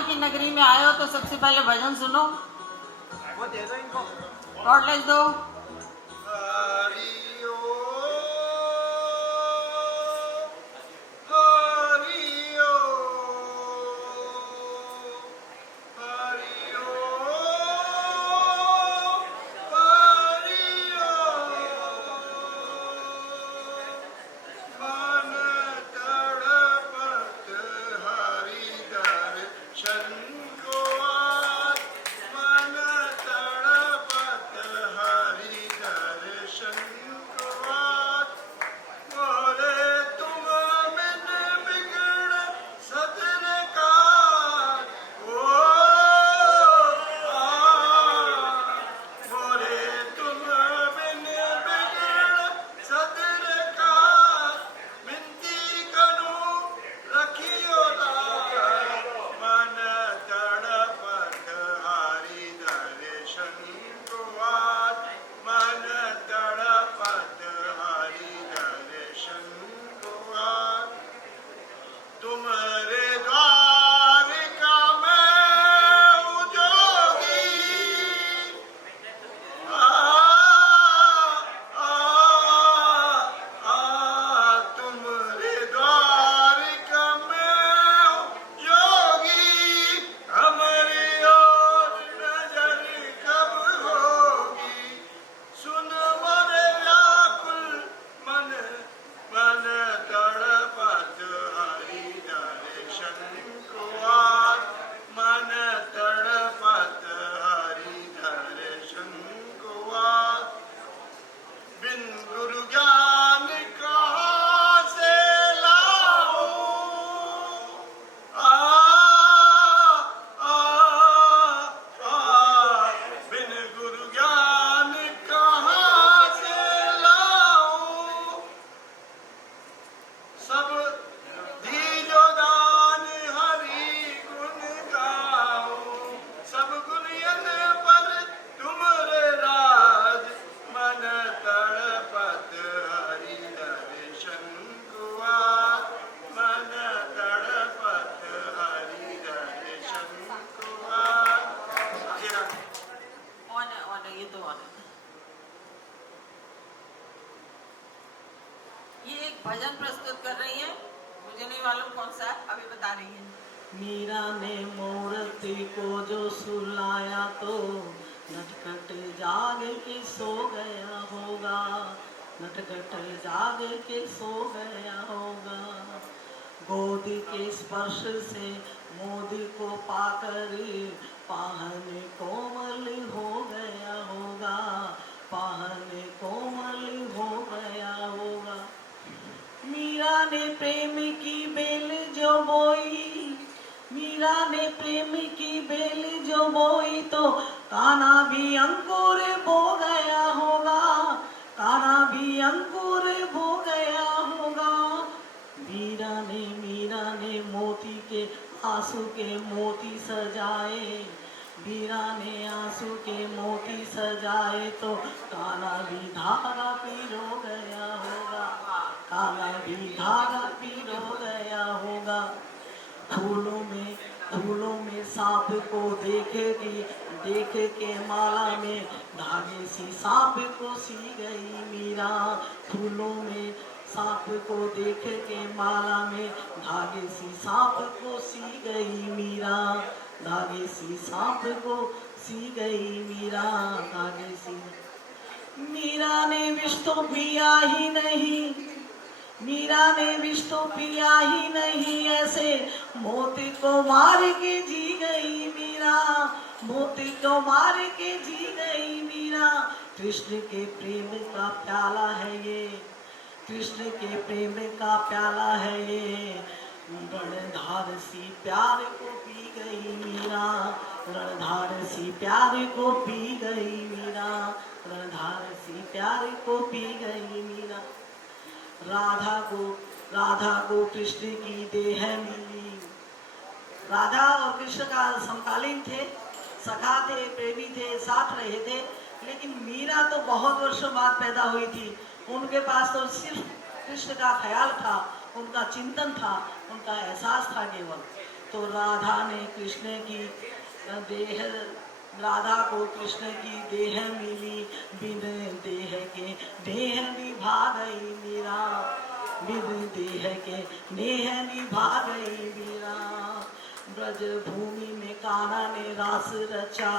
यहाँ की नगरी में आए हो तो सबसे पहले भजन सुनो। वो दे दो इनको। टॉर्चलाइट दो। भजन प्रस्तुत कर रही हैं, मुझे नहीं मालूम कौन सा, अभी बता रही हैं। मीरा ने मूर्ति को जो सुलाया तो नटखट जाग के सो गया होगा, नटखट जाग के सो गया होगा। गोद के स्पर्श से मोदी को पाकर पाहन कोमल हो गया होगा, पाहन कोमल हो गया होगा। मीरा ने प्रेम की बेल जो बोई, मीरा ने प्रेम की बेल जो बोई तो कान्हा भी अंकुर बो गया होगा, कान्हा भी अंकुर बो गया होगा। मीरा ने मोती के आंसू के मोती सजाए, मीरा ने आंसू के मोती सजाए तो कान्हा भी धागा पीरो गया होगा, कान्हा भी धागा पीरो गया होगा। फूलों में सांप को देख के माला में धागे सी सांप को सी गई मीरा। फूलों में सांप को देख के माला में धागे सी सांप को सी गई मीरा, धागे सी सांप को सी गई मीरा, धागे सी। मीरा ने विष तो पिया ही नहीं, मीरा ने विष तो पिया ही नहीं, ऐसे मोती को मार के जी गई मीरा, मोती को मार के जी गई मीरा। कृष्ण के प्रेम का प्याला है ये, कृष्ण के प्रेम का प्याला है ये, रणधार सी प्यार को पी गई मीरा, रणधार सी प्यार को पी गई मीरा, रणधार सी प्यार को पी गई मीरा। राधा को कृष्ण की देह मिली। राधा और कृष्ण का समकालीन थे, सखा थे, प्रेमी थे, साथ रहे थे, लेकिन मीरा तो बहुत वर्षों बाद पैदा हुई थी। उनके पास तो सिर्फ कृष्ण का ख्याल था, उनका चिंतन था, उनका एहसास था केवल। तो राधा ने कृष्ण की देह, राधा को कृष्ण की देह मिली, बिन देह के देह निभा गई मीरा, बिन देह के देह निभा गई मीरा। ब्रज भूमि में कान्हा ने रास रचा,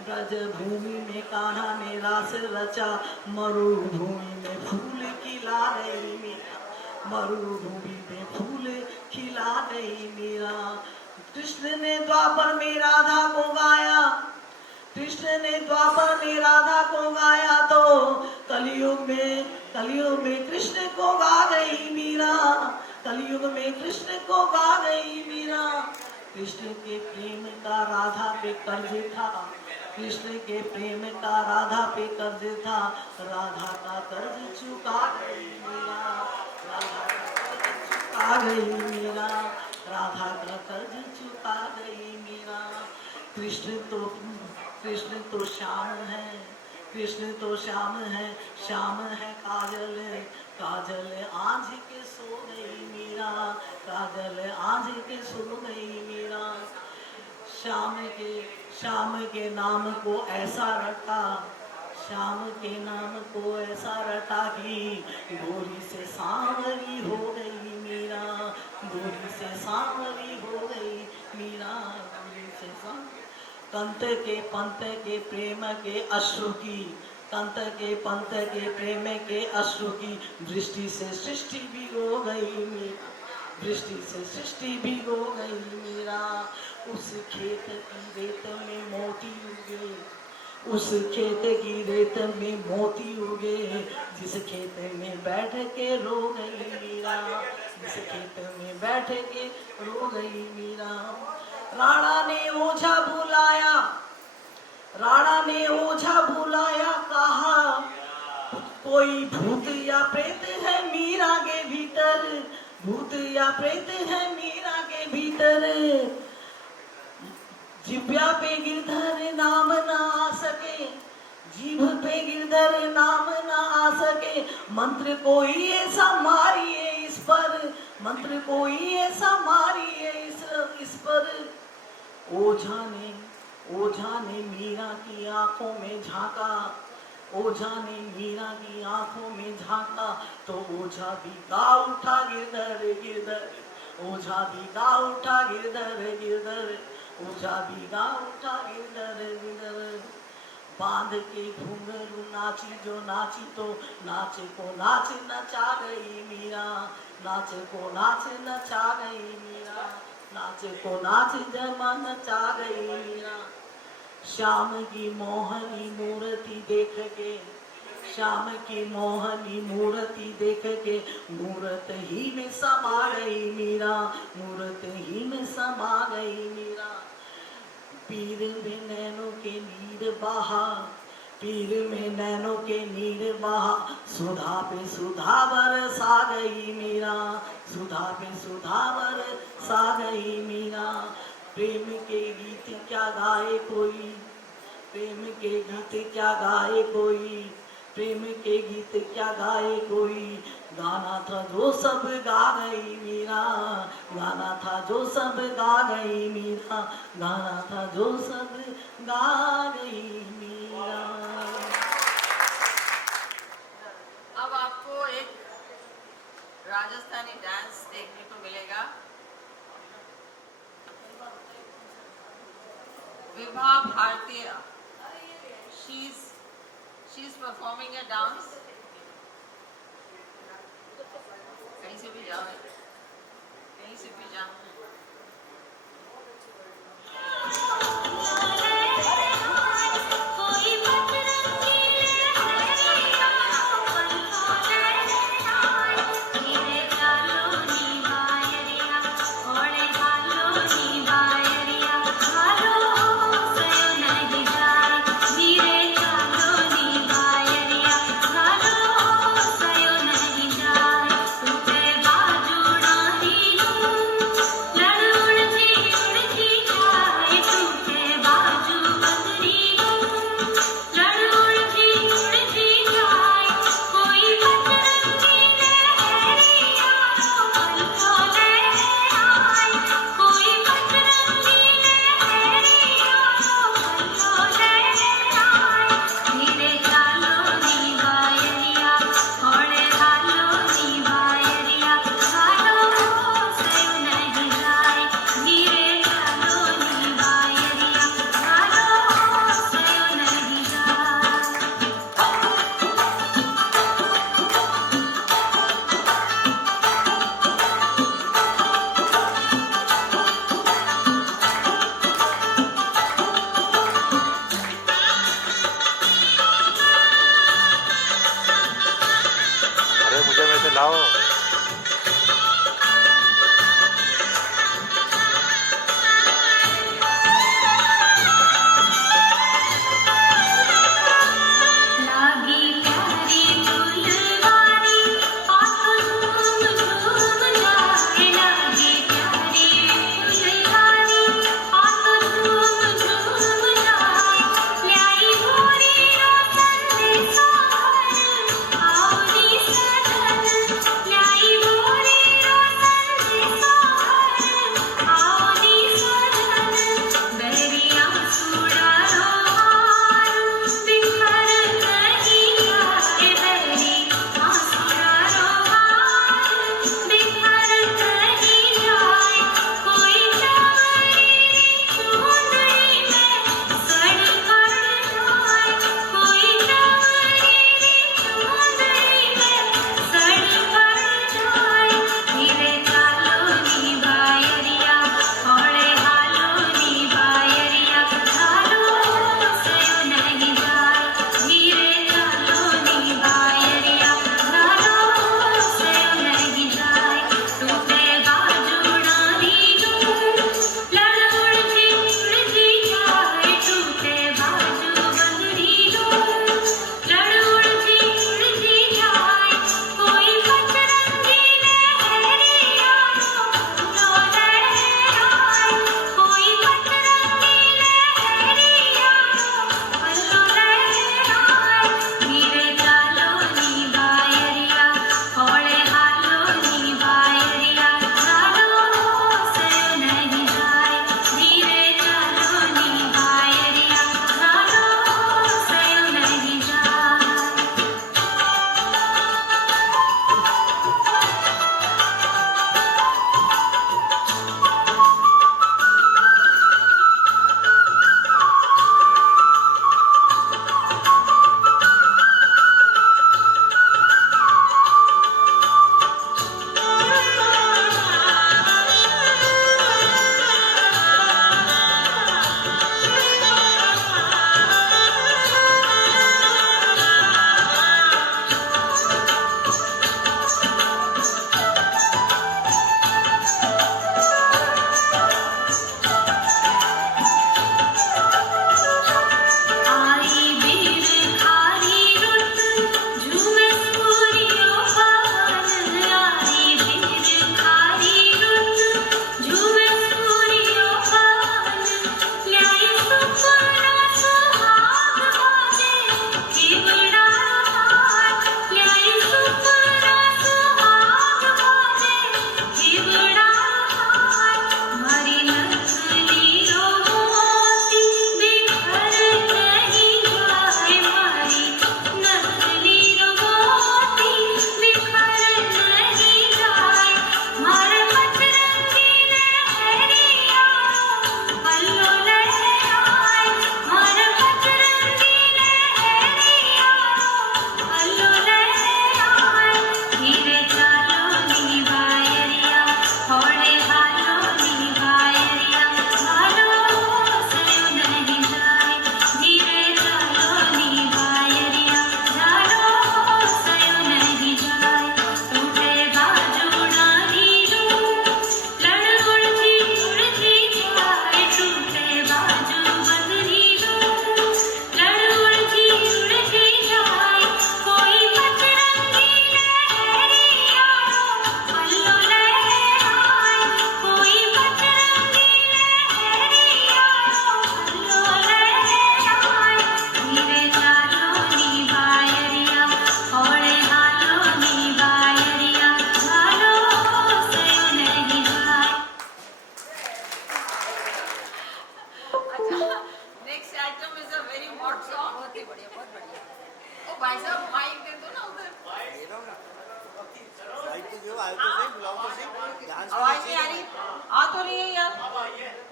ब्रज भूमि में कान्हा ने रास रचा, मरुभूमि में फूल खिला गई मीरा, मरुभूमि में फूल खिला गई मीरा। कृष्ण ने द्वापर में राधा को गाया, कृष्ण ने द्वापर में राधा को गाया, तो कलयुग में कृष्ण को गा गई मीरा, कलयुग में कृष्ण को गा गई मीरा। कृष्ण के प्रेम का राधा पे कर्ज था, कृष्ण के प्रेम का राधा पे कर्ज था, राधा का कर्ज चुका गई मीरा, राधा का कर्ज चुका गई मीरा, राधा का कर्ज चुका गई मीरा। कृष्ण तो श्याम है, कृष्ण तो श्याम है, श्याम है काजल, काजल आंझ के सो गई मीरा, काजल आंझ के सो गई मीरा। श्याम के नाम को ऐसा रटा, श्याम के नाम को ऐसा रटा कि गोरी से सांवरी हो गई मीरा, गोरी से सांवरी हो गई मीरा, गोरी से सांवरी। कंत के पंत के प्रेम के अश्रु की, कंत के पंत के प्रेम के अश्रु की दृष्टि से सृष्टि भिगो गई मीरा, दृष्टि से सृष्टि भिगो गई मीरा। उस खेत की रेत में मोती उगे, उस खेत की रेत में मोती उगे, जिस खेत में बैठ के रो गई मीरा, जिस खेत में बैठ के रो गई मीरा। राणा ने ओझा बुलाया, राणा ने ओझा बुलाया, कहा कोई भूत या प्रेत है मीरा के भीतर, भूत या प्रेत है मीरा के भीतर। जिभ्या पे गिरधर नाम ना आ सके, जीभ पे गिरधर नाम ना आ सके, मंत्र कोई ऐसा मारिए इस पर, मंत्र कोई ऐसा मारिए इस पर। ओझा ने मीरा की आंखों में झांका, ओझा ने मीरा की आंखों में झांका, तो ओझा भी गा उठा गिरधर गिरधर, ओझा भी गा उठा गिरधर गिरधर, ओझा भी गा उठा गिरधर गिरधर। बांध के घुंघरू नाची जो नाची, तो नाच को नाच नचा गई मीरा, नाच को नाच नचा गई मीरा, नाच को नाच जमा नचा गई मीरा। श्याम की मोहनी मूर्ति देख के, श्याम की मोहनी मूर्ति देख के, मूरत ही में समा गई मीरा, मूरत ही में समा गई मीरा। पीर में नैनों के नीर बहा, पीर में नैनों के नीर बहा, सुधा पे सुधा बरसा गई मीरा, सुधा पे सुधा बरसा गई मीरा। प्रेम के गीत क्या गाए कोई, प्रेम के गीत क्या गाए कोई, प्रेम के गीत क्या गाए कोई, गाना था जो सब गा गई मीरा, गाना था जो सब गा गई मीरा, गाना था जो सब गा गई मीरा। अब आपको एक राजस्थानी डांस देखने को मिलेगा। विभा भारतीय, she's performing a dance. कहीं से भी जाओ, कहीं से भी जाओ।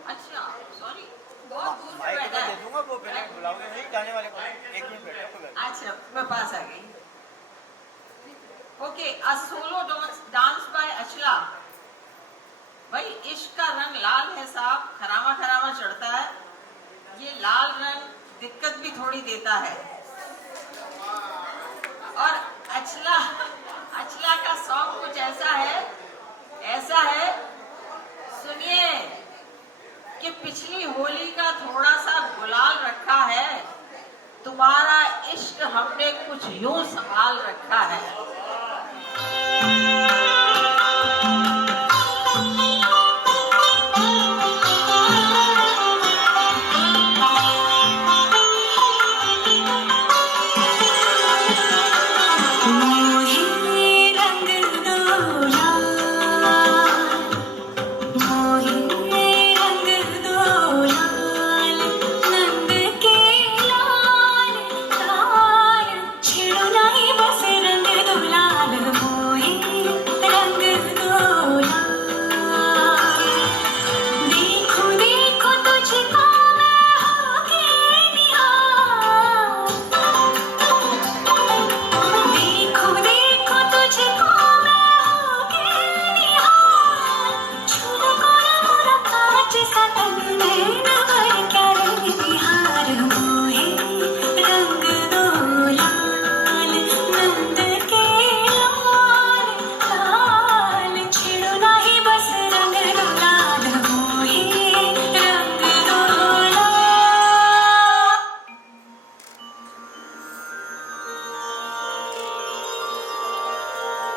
अच्छा सॉरी, बहुत दूर पे माइक बैठा तो दे है। दूंगा, वो पहले बुलाओगे नहीं जाने वाले को। 1 मिनट बैठो कोई बात अच्छा मैं पास आ गई। Okay, a solo dance by Achala. भाई इश्क का रंग लाल है साहब, खरामा खरामा चढ़ता है। ये लाल रंग दिक्कत भी थोड़ी देता है। और अचला का सॉन्ग कुछ ऐसा है, सुनिए कि पिछली होली का थोड़ा सा गुलाल रखा है, तुम्हारा इश्क हमने कुछ यूं संभाल रखा है।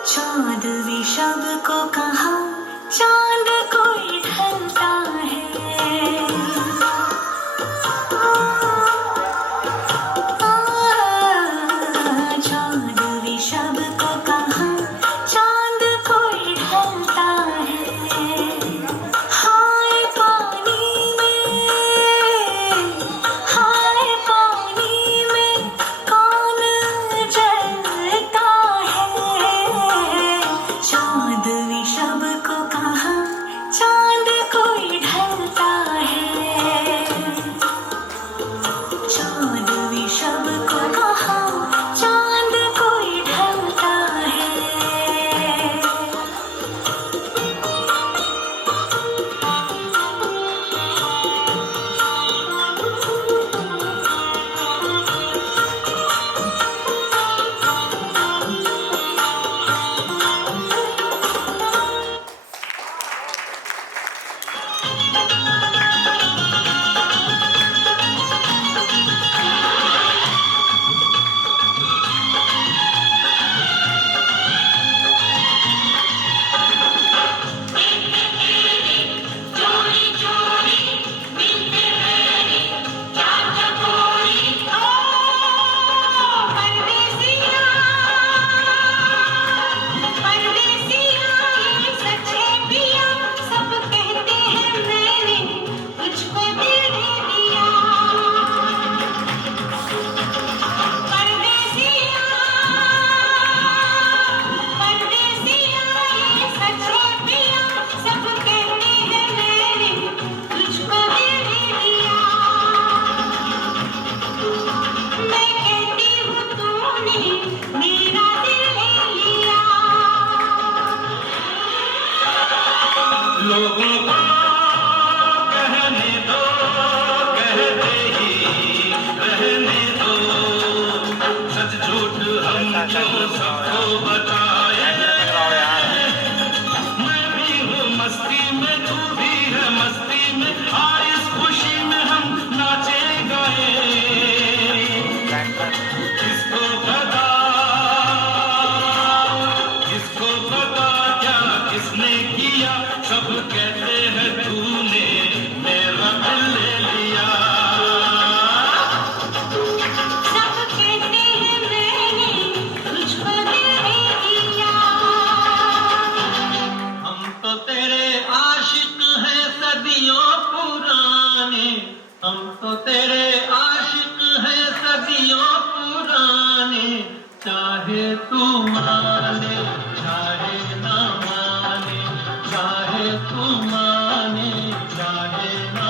चाँद विषब को कहा, चाँद कोई ढलता है। चाँद विषब को कहा, चाँद कोई ढलता है। हाय पानी में कौन जलता है। चाँद विषब को कहा, चाँद कोई ढलता है। चाँद विषब को कहा, चाँद कोई ढलता है। लोगों को कहने दो, कहते ही रहने दो। सच झूठ हमको सबको बताए। मैं भी हूँ मस्ती में, तू भी है मस्ती में। आ इस खुशी में हम नाचे गाए। किसको पता क्या किसने किया। सब कहते हैं तूने मेरा दिल ले लिया। सब कहते हैं मैंने तुझको दिल दे दिया। हम तो तेरे आशिक हैं सदियों पुराने। हम तो तेरे आशिक हैं सदियों पुराने। चाहे तू माने चाहे ना माने, चाहे तू माने चाहे ना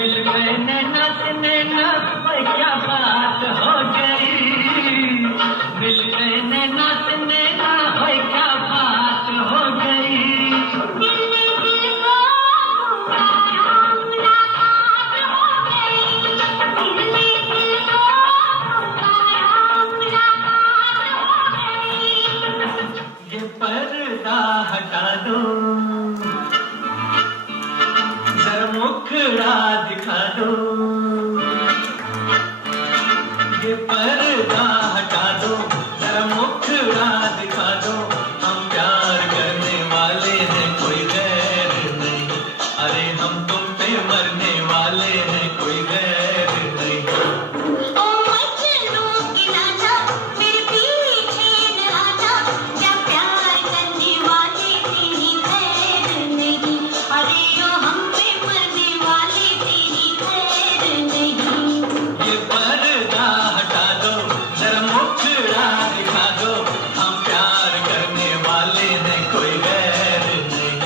मिल गए नैना से नैना, ओए क्या बात हो गई। मिल गए नैना से नैना, ओए क्या बात हो गई। दिल में दिल को पुकारा, मुलाकात हो गई। दिल में दिल को पुकारा, मुलाकात हो गई। ये पर्दा हटा दो, जरा मुखड़ा दिखा दो। ये पर्दा हटा दो, जरा मुखड़ा दिखा दो। हम प्यार करने वाले हैं, कोई गैर नहीं। अरे हम तुम पे मरने वाले हैं, कोई गैर नहीं। ओ मजनू की राजा, मेरे पीछे न आजा। क्या प्यार करने वाले तेरी खैर नहीं। अरे ओ हम पे मरने वाले तेरी खैर नहीं। ये पर्दा हटा दो, जरा मुखड़ा दिखा दो। हम प्यार करने वाले हैं, कोई गैर नहीं।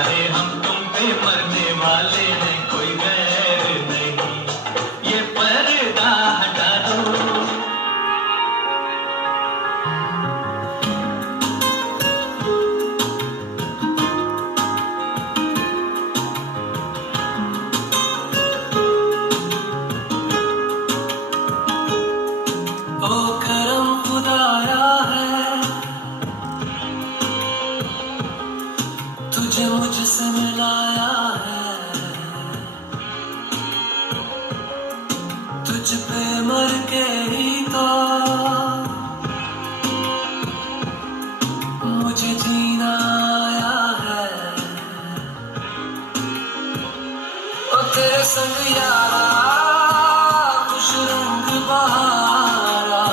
अरे हम तुम पे मरने वाले हैं, कोई गैर नहीं। ये पर्दा हटा दो। ओ करम खुदाया है, तुझे मुझसे मिलाया है। तुझ पे मर के ही तो मुझे जीना आया है। ओ तेरे संग यारा, खुश रंग बहारा।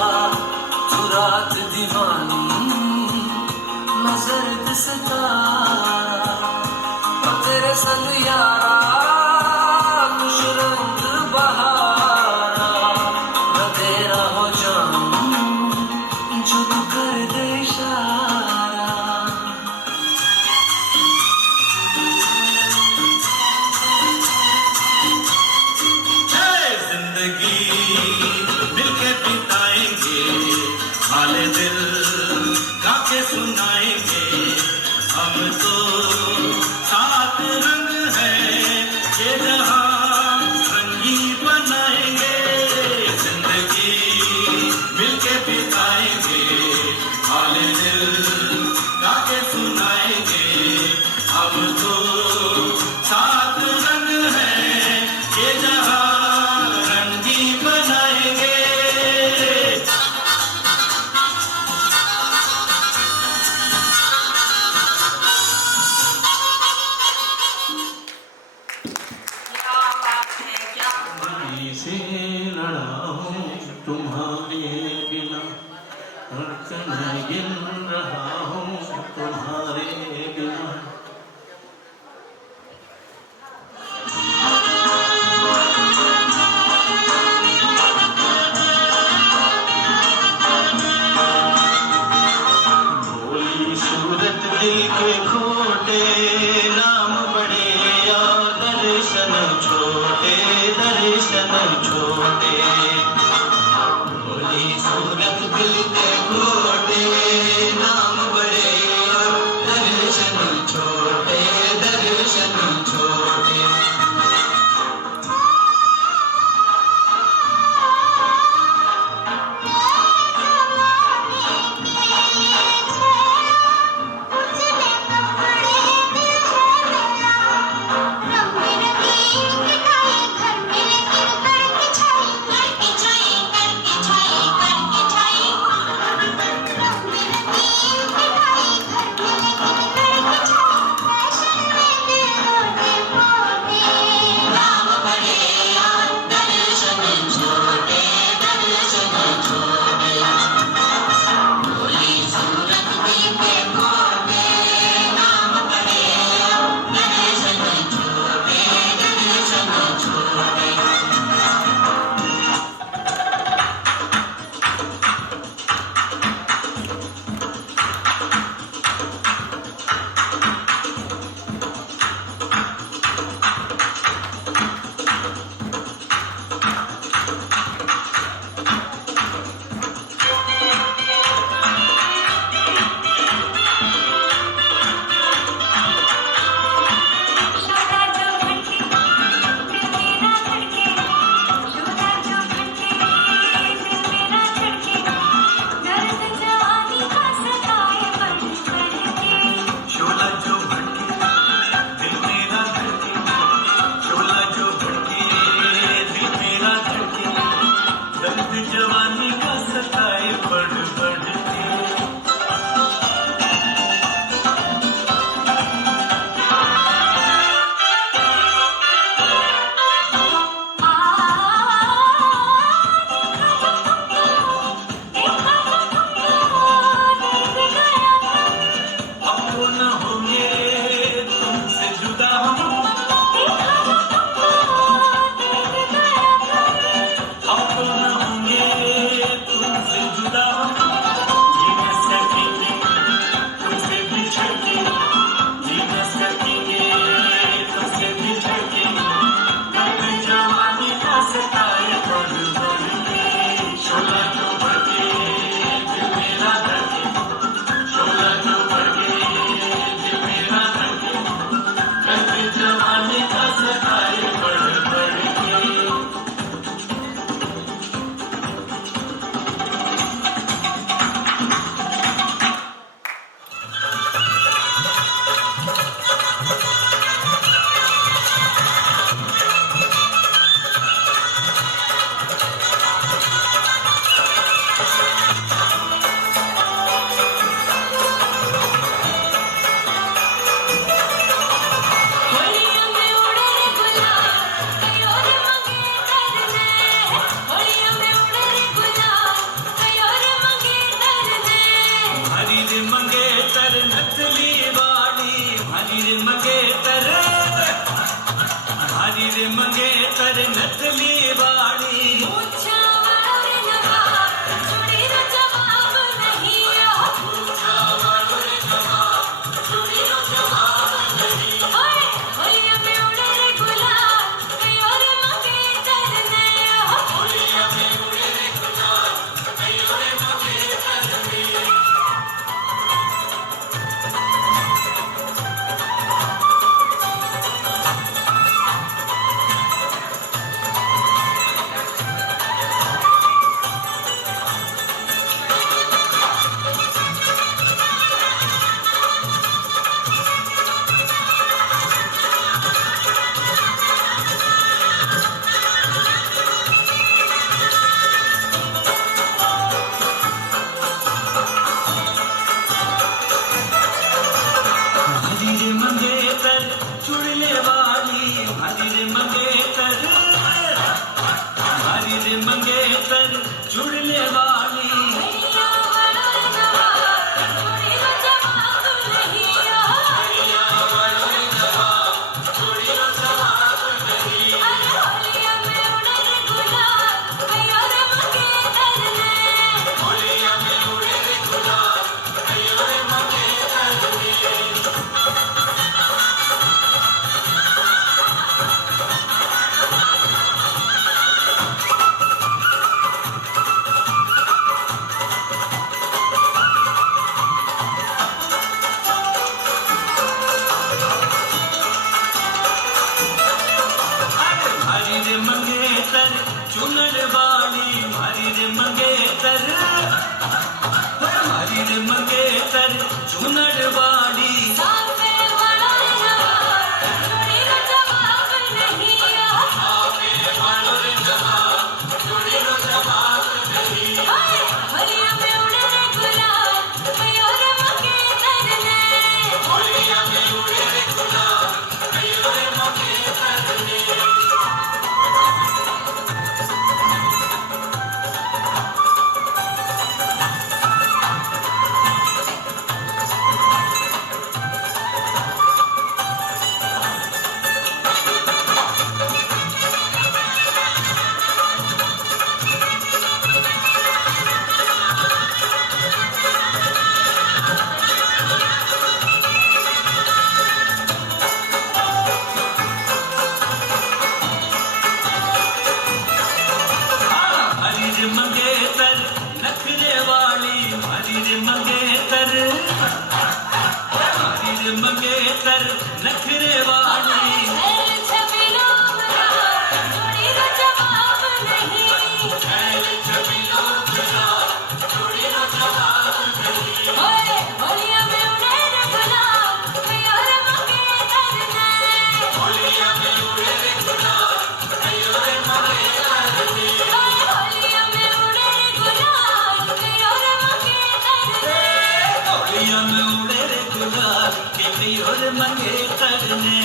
तू रात दीवानी, मैं जर्द सितारा। ओ तेरे संग यारा, खुश रंग बहारा। मैं तेरा हो जाऊं, जो तू कर दे इशारा। है जिंदगी मिलके बिताएंगे, हाले दिल गा के सुनाएंगे। हम तो सात रंग हैं, रे मंगेतर, हमारी रे मंगेतर जुड़ने वाली। चुनर वाली हमारी रे मंगेतर, हमारी रे मंगेतर चुनर वाली। मंगेतर नखरे वाली हमारी रे मंगेतर, हमारी रे मंगेतर नखरे वाली। में उड़े रे गुलाब के और मंगेतर ने।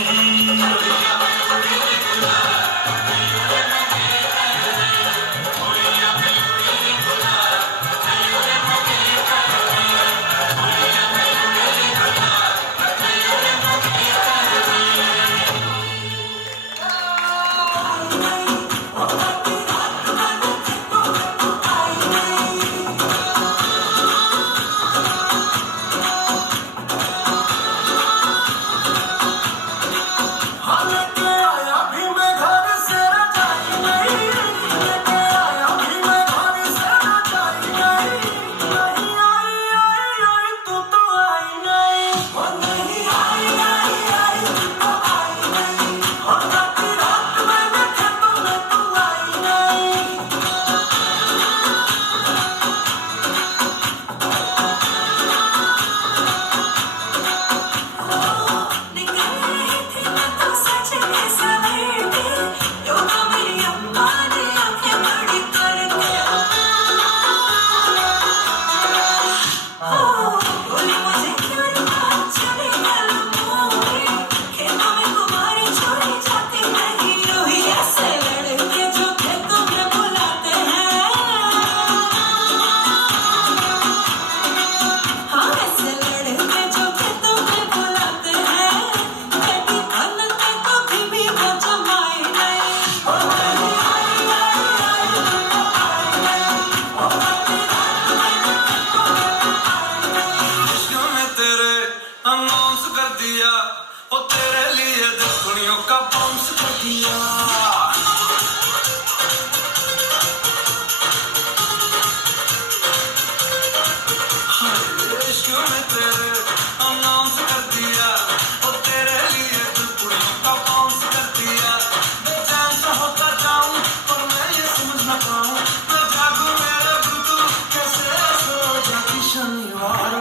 शनिवार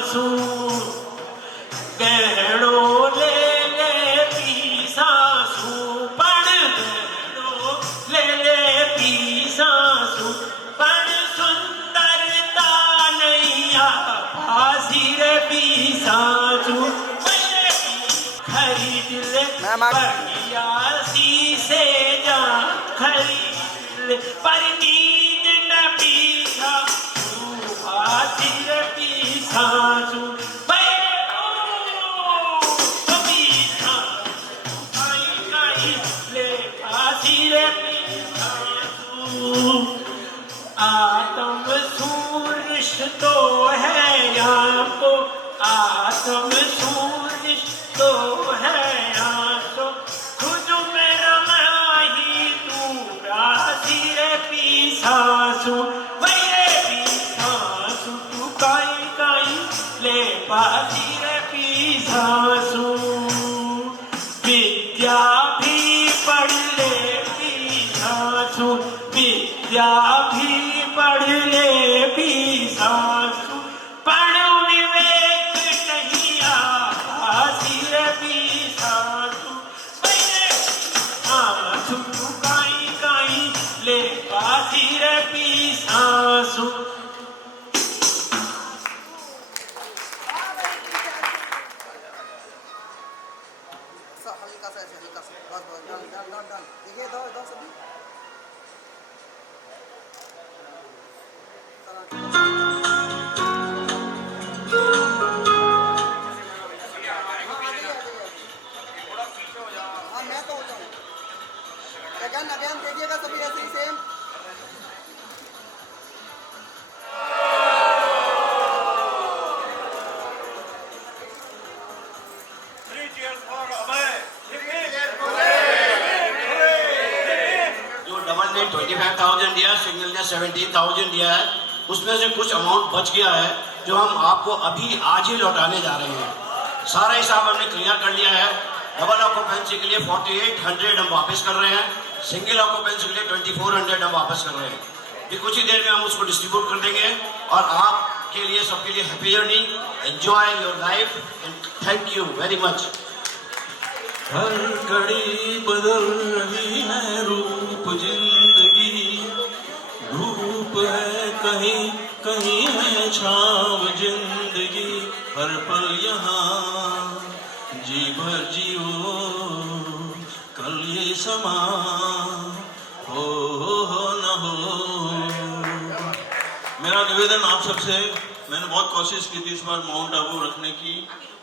सासू गहड़ो ले ले पी सासू पण गहड़ो ले ले पी सासू पण सुंदरता नैया फांसी रे पी सासू खरीद ले बढ़िया सी से जा खरीद ले पर नींद न पीछा तू फांसी रे पी सासू आत्म सूरिश तो है यहाँ को आत्म सूरिश तो है यहाँ को खुद मेरा माही तू राजी रे पी सासू वही पी सासू तू काई काई ले पासी रे पी सासू विद्या भी पढ़ ले पी सासू विद्या भी पढ़ ले भी सासू पढ़ विवेक नहीं आसी रे भी सासू सासू काई काई ले पासी रे भी सासू हल्का सा ऐसे हल्का सा बस बस डन डन डन डन देखिए दो दो सभी हाँ मैं तो होता हूँ अगेन अगेन देखिएगा सभी ऐसे ही सेम जो डबल ने 25,000 दिया, सिंगल ने 17,000 दिया है, उसमें से कुछ अमाउंट बच गया है जो हम आपको अभी आज ही लौटाने जा रहे हैं। सारा हिसाब हमने क्लियर कर लिया है। डबल ऑक्यूपेंसी के लिए 4,800 हम वापस कर रहे हैं, सिंगल ऑक्यूपेंसी के लिए 2,400 हम वापस कर रहे हैं। ये कुछ ही देर में हम उसको डिस्ट्रीब्यूट कर देंगे और आपके लिए सबके लिए happy journey, enjoy your life and thank you very much. हर घड़ी बदल रही है रूप जिंदगी, धूप है कहीं कहीं है छाव जिंदगी, हर पल यहाँ जी भर जियो, कल ये समा हो न हो। मेरा निवेदन आप सबसे, मैंने बहुत कोशिश की थी इस बार माउंट आबू रखने की,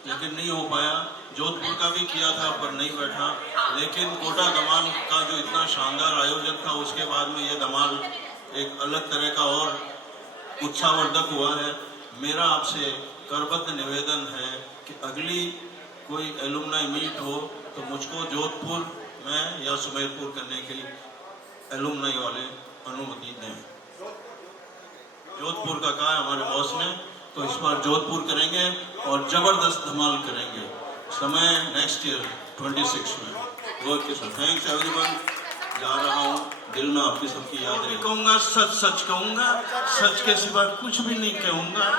लेकिन नहीं हो पाया। जोधपुर का भी किया था पर नहीं बैठा, लेकिन कोटा धमाल का जो इतना शानदार आयोजन था उसके बाद में ये धमाल एक अलग तरह का और उत्साहवर्धक हुआ है। मेरा आपसे करबद्ध निवेदन है कि अगली कोई एलुमनाई मीट हो तो मुझको जोधपुर में या सुमेरपुर करने के लिए एलुमनाई वाले अनुमति दें। जोधपुर का कहा है हमारे बॉस ने, तो इस बार जोधपुर करेंगे और जबरदस्त धमाल करेंगे। समय नेक्स्ट ईयर 26 में। Okay sir, thanks everyone. जा रहा हूँ, दिल में आपकी सबकी याद है। कहूँगा सच सच कहूँगा, सच के सिवा कुछ भी नहीं कहूँगा।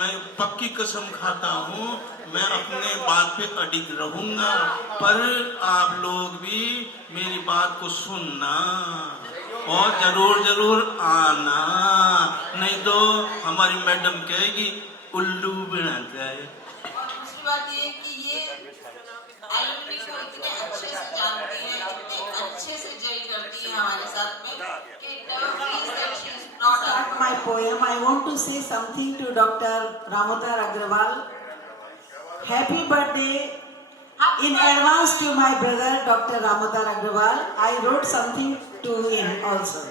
मैं पक्की कसम खाता हूँ, मैं अपने बात पे अडिग रहूँगा, पर आप लोग भी मेरी बात को सुनना और जरूर जरूर आना, नहीं तो हमारी मैडम कहेगी उल्लू बना जाए। दूसरी बात ये कि ये एलुमनी को इतने अच्छे से जानती है, इतने अच्छे से जेल करती है हमारे साथ में कि it never feels that she is not Start my poem. I want to say something to Dr. Ramodar Agrawal. Happy birthday in advance to my brother Dr. Ramodar Agrawal. I wrote something to him also.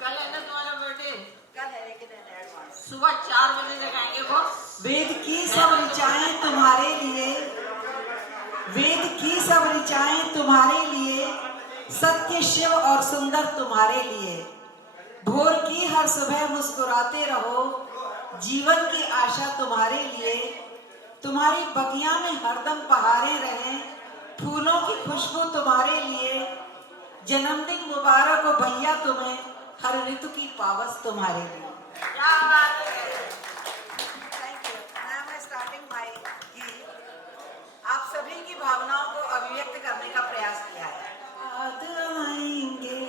कल है ना तुम्हारा birthday? कल है लेकिन सुबह 4 बजे तक आएंगे बॉस। वेद की सब ऋचाएं तुम्हारे लिए, वेद की सब ऋचाएं तुम्हारे लिए, सत्य शिव और सुंदर तुम्हारे लिए। भोर की हर सुबह मुस्कुराते रहो, जीवन की आशा तुम्हारे लिए। तुम्हारी बगिया में हरदम बहारें रहें, फूलों की खुशबू तुम्हारे लिए। जन्मदिन मुबारक हो भैया तुम्हें, हर ऋतु की पावस तुम्हारे लिए। क्या बात है। Thank you. नाउ मैं स्टार्टिंग माय गीत। आप सभी की भावनाओं को अभिव्यक्त करने का प्रयास किया है। याद आएंगे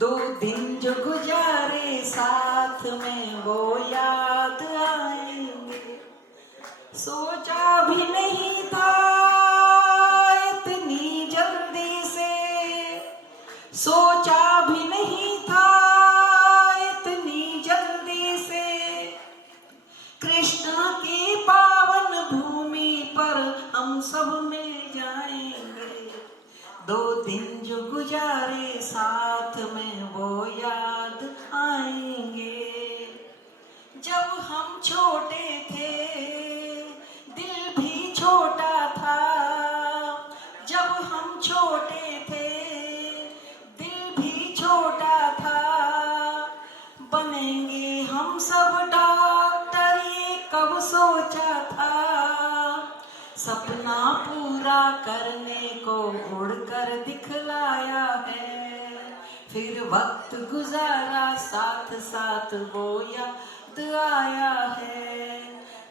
2 दिन जो गुजारे साथ में, वो याद आएंगे। सोचा भी नहीं था इतनी जल्दी से, सोचा भी नहीं था इतनी जल्दी से, कृष्ण की पावन भूमि पर हम सब मिल जाएंगे। 2 दिन जो गुजारे साथ में, वो याद आएंगे। जब हम छोटे थे दिल भी छोटा था, जब हम छोटे थे दिल भी छोटा था। बनेंगे हम सब डॉक्टर, ये कब सोचा था। सपना पूरा करने को उड़कर दिखलाया है, फिर वक्त गुजारा साथ साथ, वो याद आया है।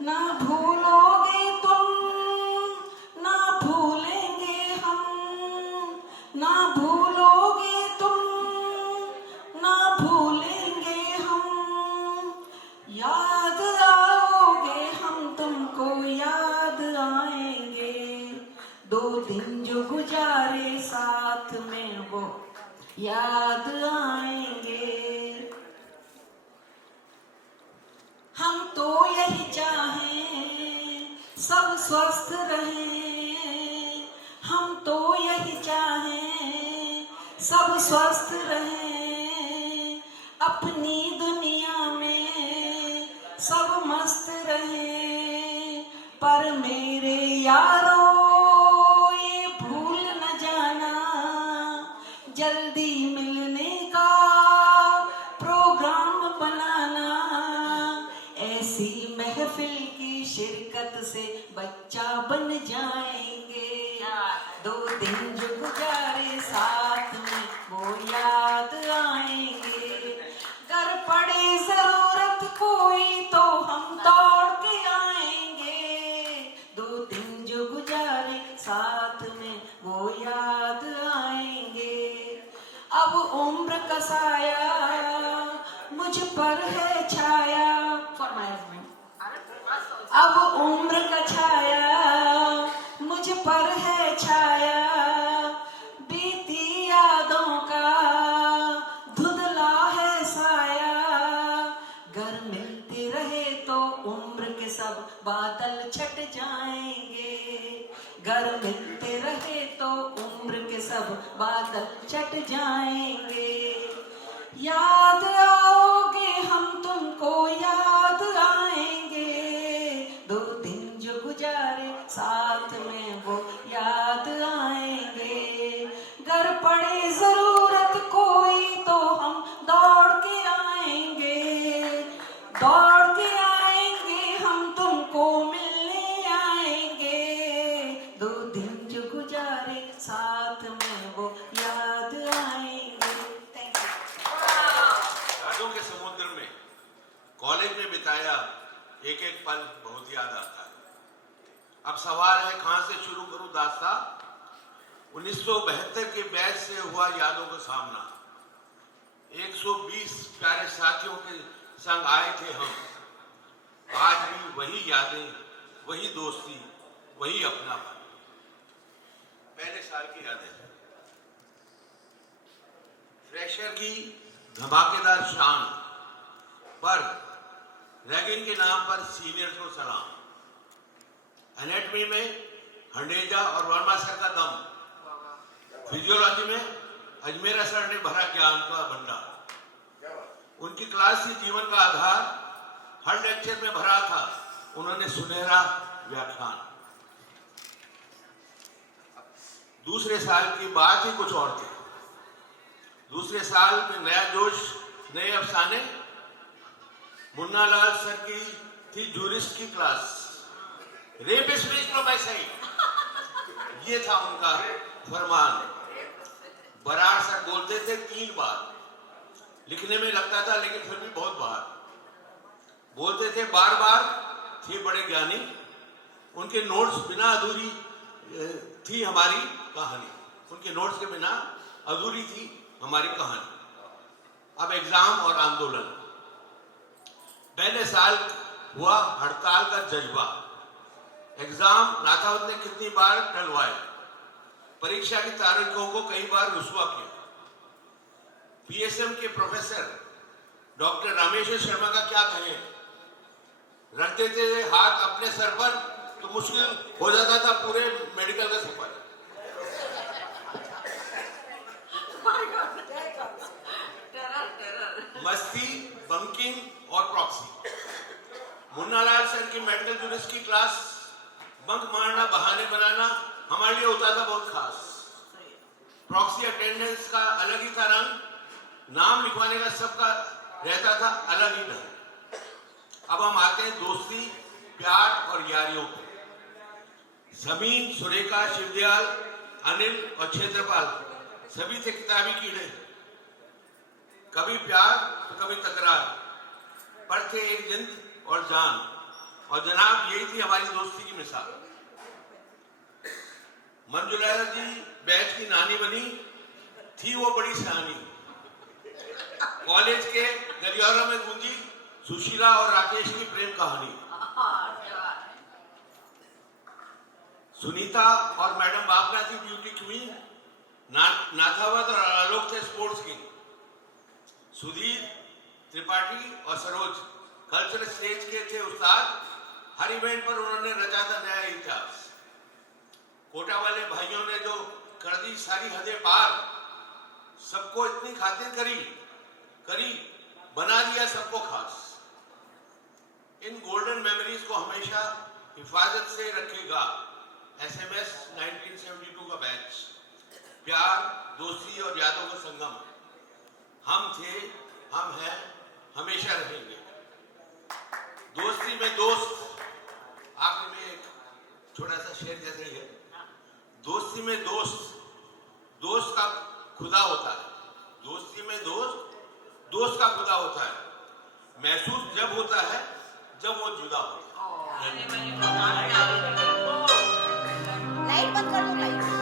ना भूलोगे तुम, ना भूलेंगे हम, ना भूलोगे तुम, ना भूलेंगे हम। याद आओगे हम, तुमको याद आएंगे। 2 दिन जो गुजारे साथ में, वो याद आएंगे। हम तो यही चाहें सब स्वस्थ रहें, हम तो यही चाहें सब स्वस्थ रहें। अपनी दुनिया में सब मस्त रहें, पर मेरे यारों ये भूल न जाना, जल्दी मिलने का प्रोग्राम बनाना। ऐसी महफिल की शिरकत से बच्चा बन जाएंगे। 2 दिन जो गुजारे साथ में, वो याद आएंगे। कर पड़े जरूरत कोई तो हम दौड़ के आएंगे। 2 दिन जो गुजारे साथ में, वो याद आएंगे। अब उम्र का साया मुझ पर है छाया, अब उम्र का छाया मुझ पर है छाया। बीती यादों का धुंधला है साया। घर मिलते रहे तो उम्र के सब बादल छट जाएंगे। घर मिलते रहे तो उम्र के सब बादल छट जाएंगे। याद आओगे हम, तुमको याद आएंगे। 2 दिन जो गुजारे साथ में, वो याद आएंगे। घर पड़े जरूरत कोई तो हम दौड़ के आएंगे, दौड़ के आएंगे हम, तुमको मिलने आएंगे। 2 दिन जो गुजारे साथ में, वो याद आएंगे। Thank you. यादों के समुद्र में कॉलेज में बिताया एक एक पल बहुत याद आता है। अब सवाल है कहां से शुरू करूं दास्ता। 1972 के बैच से हुआ यादों का सामना। 120 प्यारे साथियों के संग आए थे हम। आज भी वही यादें, वही दोस्ती, वही अपनापन। पहले साल की यादें, फ्रेशर की धमाकेदार शान पर रैगिंग के नाम पर सीनियर्स को सलाम। एनेटमी में हंडेजा और वर्मा सर का दम। फिजियोलॉजी में अजमेरा सर ने भरा ज्ञान का भंडार। उनकी क्लास ही जीवन का आधार हर लेक्चर में भरा था। उन्होंने सुनहरा व्याख्यान। दूसरे साल की बात ही कुछ और थी। दूसरे साल में नया जोश, नए अफसाने। मुन्ना लाल सर की थी जूरिस्ट की क्लास। रेपिस्ट प्रोफेसर, ये था उनका फरमान। बराड़ सर बोलते थे 3 बार। लिखने में लगता था लेकिन फिर भी बहुत बार। बोलते थे बार बार, थे बड़े ज्ञानी। उनके नोट्स बिना अधूरी थी हमारी कहानी, उनके नोट्स के बिना अधूरी थी हमारी कहानी। अब एग्जाम और आंदोलन। पहले साल हुआ हड़ताल का जज्बा। एग्जाम नाथावत ने कितनी बार टलवाए, परीक्षा की तारीखों को कई बार रुस्वा किया। पीएसएम के प्रोफेसर डॉक्टर रामेश्वर शर्मा का क्या कहें, रख देते थे हाथ अपने सर पर तो मुश्किल हो जाता था पूरे मेडिकल का सफर। मस्ती, बंकिंग और प्रॉक्सी। मुन्नालाल सर की मेडिकल जूनियर्स की क्लास बंक मारना, बहाने बनाना हमारे लिए होता था बहुत खास। प्रॉक्सी अटेंडेंस का अलग ही था रंग, नाम लिखवाने का सबका रहता था अलग ही ढंग। अब हम आते हैं दोस्ती, प्यार और यारियों पे। जमीन, सुरेखा, शिवदयाल, अनिल और क्षेत्रपाल सभी थे किताबी कीड़े। कभी प्यार तो कभी तकरार, पर थे एक जिंद और जान। और जनाब यही थी हमारी दोस्ती की मिसाल। मंजुला जी बैच की नानी बनी थी वो बड़ी सयानी। कॉलेज के गलियारों में गूंजी सुशीला और राकेश की प्रेम कहानी। सुनीता और मैडम बाबना थी ब्यूटी क्वीन। नाथावत और आलोक थे स्पोर्ट्स किंग। सुधीर, त्रिपाठी और सरोज कल्चरल स्टेज के थे उस्ताद। हर इवेंट पर उन्होंने रचा था नया इतिहास। कोटा वाले भाइयों ने जो कर दी सारी हदें पार, सबको इतनी खातिर करी बना दिया सबको खास। इन गोल्डन मेमोरीज को हमेशा हिफाजत से रखेगा एसएमएस 1972 का बैच। प्यार, दोस्ती और यादों का संगम। हम थे, हम हैं, हमेशा रहेंगे। दोस्ती में दोस्त, आखिर में एक छोटा सा शेर जैसे ही है। दोस्ती में दोस्त का खुदा होता है। दोस्ती में दोस्त का खुदा होता है। महसूस जब होता है जब वो जुदा होता है। लाइट बंद कर दो, लाइट।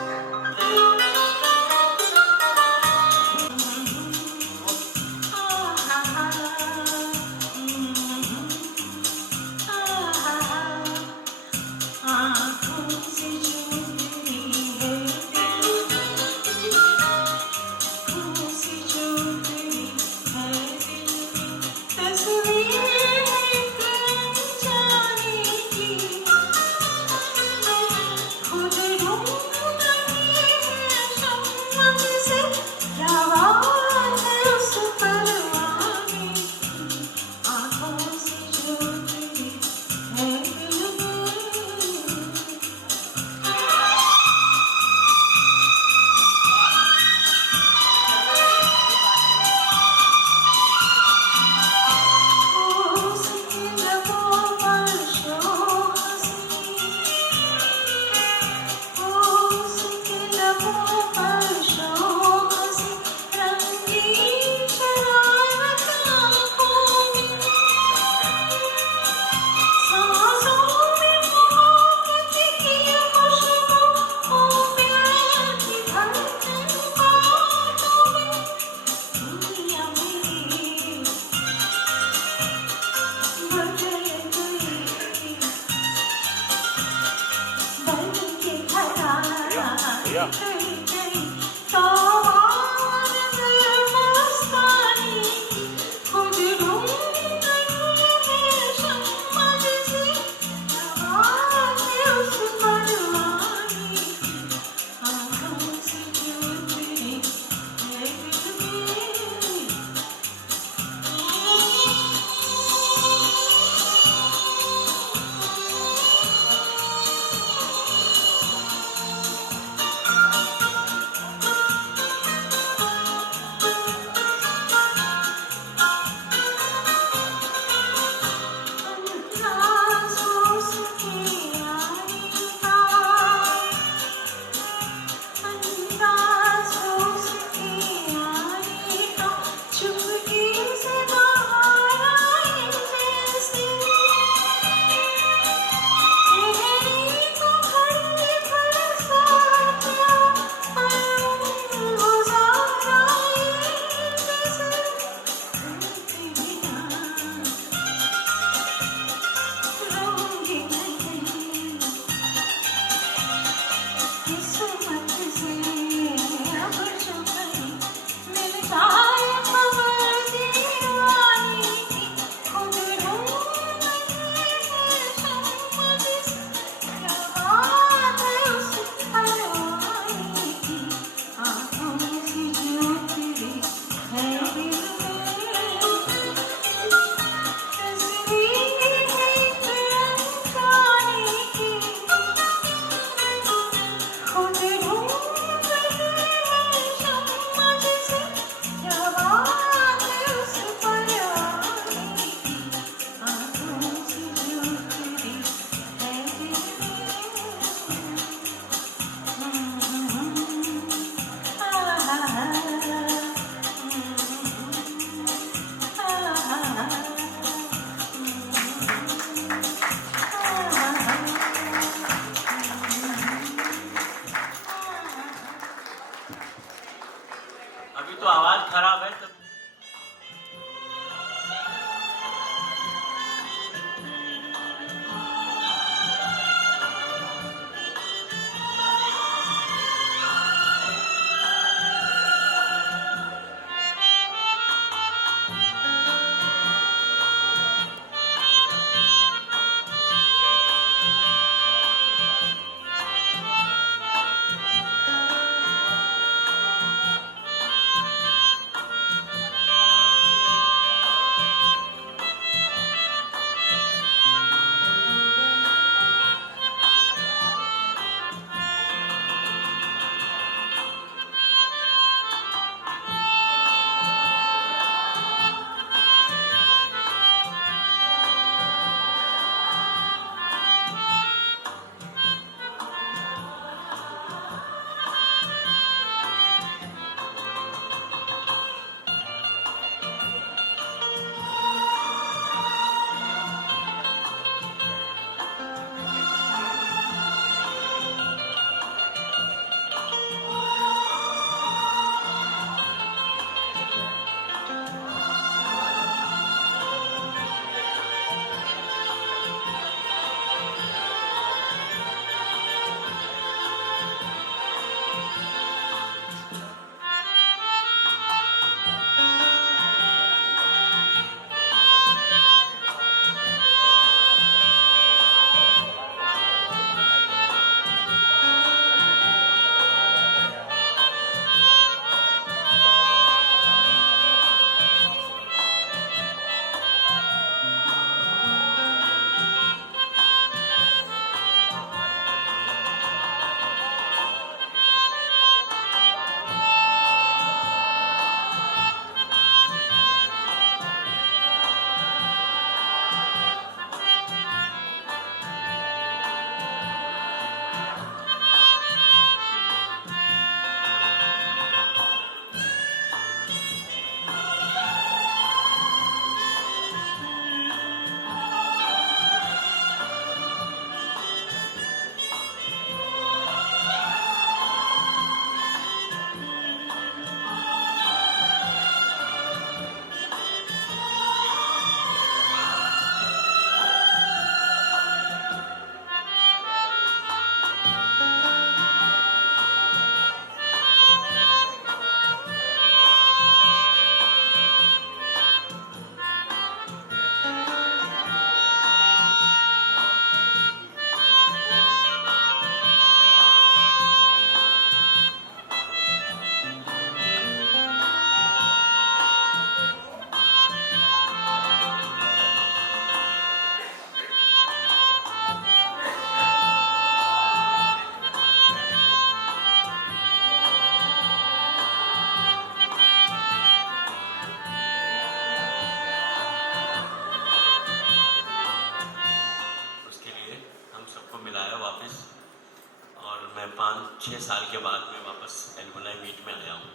6 साल के बाद मैं वापस एलुमनाई मीट में आया हूँ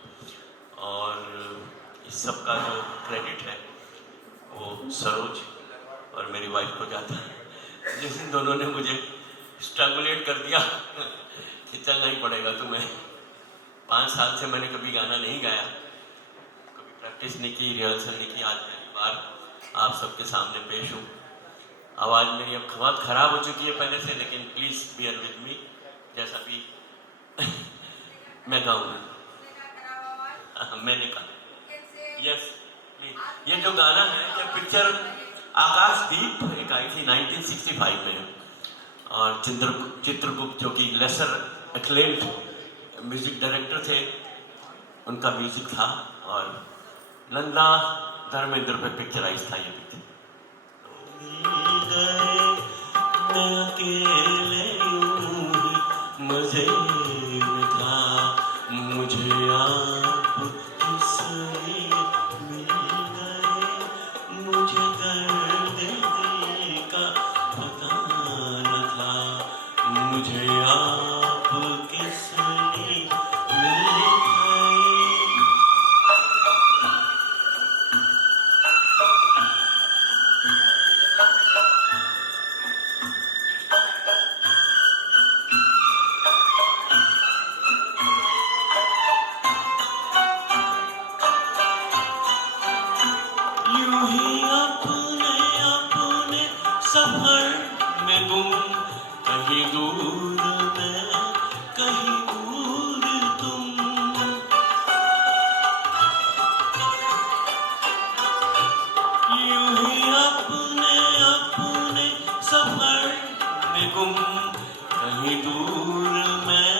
और इस सब का जो क्रेडिट है वो सरोज और मेरी वाइफ को जाता है, जिन दोनों ने मुझे स्ट्रगुलेट कर दिया कि चलना ही पड़ेगा तुम्हें। 5 साल से मैंने कभी गाना नहीं गाया, कभी प्रैक्टिस नहीं की, रिहर्सल नहीं की। आज पहली बार आप सबके सामने पेश हूँ। आवाज़ मेरी अब बहुत ख़राब हो चुकी है पहले से, लेकिन प्लीज़ बियर विद मी, जैसा भी मैं गाऊँगा। मैंने कहा यस प्लीज। ये जो गाना है, ये पिक्चर आकाशदीप एक आई थी 1965 में, और चित्रगुप्त जो कि लेसर एक्लेम्ड म्यूजिक डायरेक्टर थे, उनका म्यूजिक था, और नंदा धर्मेंद्र पे पिक्चराइज था ये पिक्चर। मैं अकेले मजे में था, मुझे आप इसलिए मिल गए, मुझे दर्द दिल का पता न था, मुझे आप किस लिए मिल गए। यूं ही अपने अपने सफर में गुम, कहीं दूर मैं, कहीं दूर तुम। यूं ही अपने अपने सफर में गुम, कहीं दूर मैं,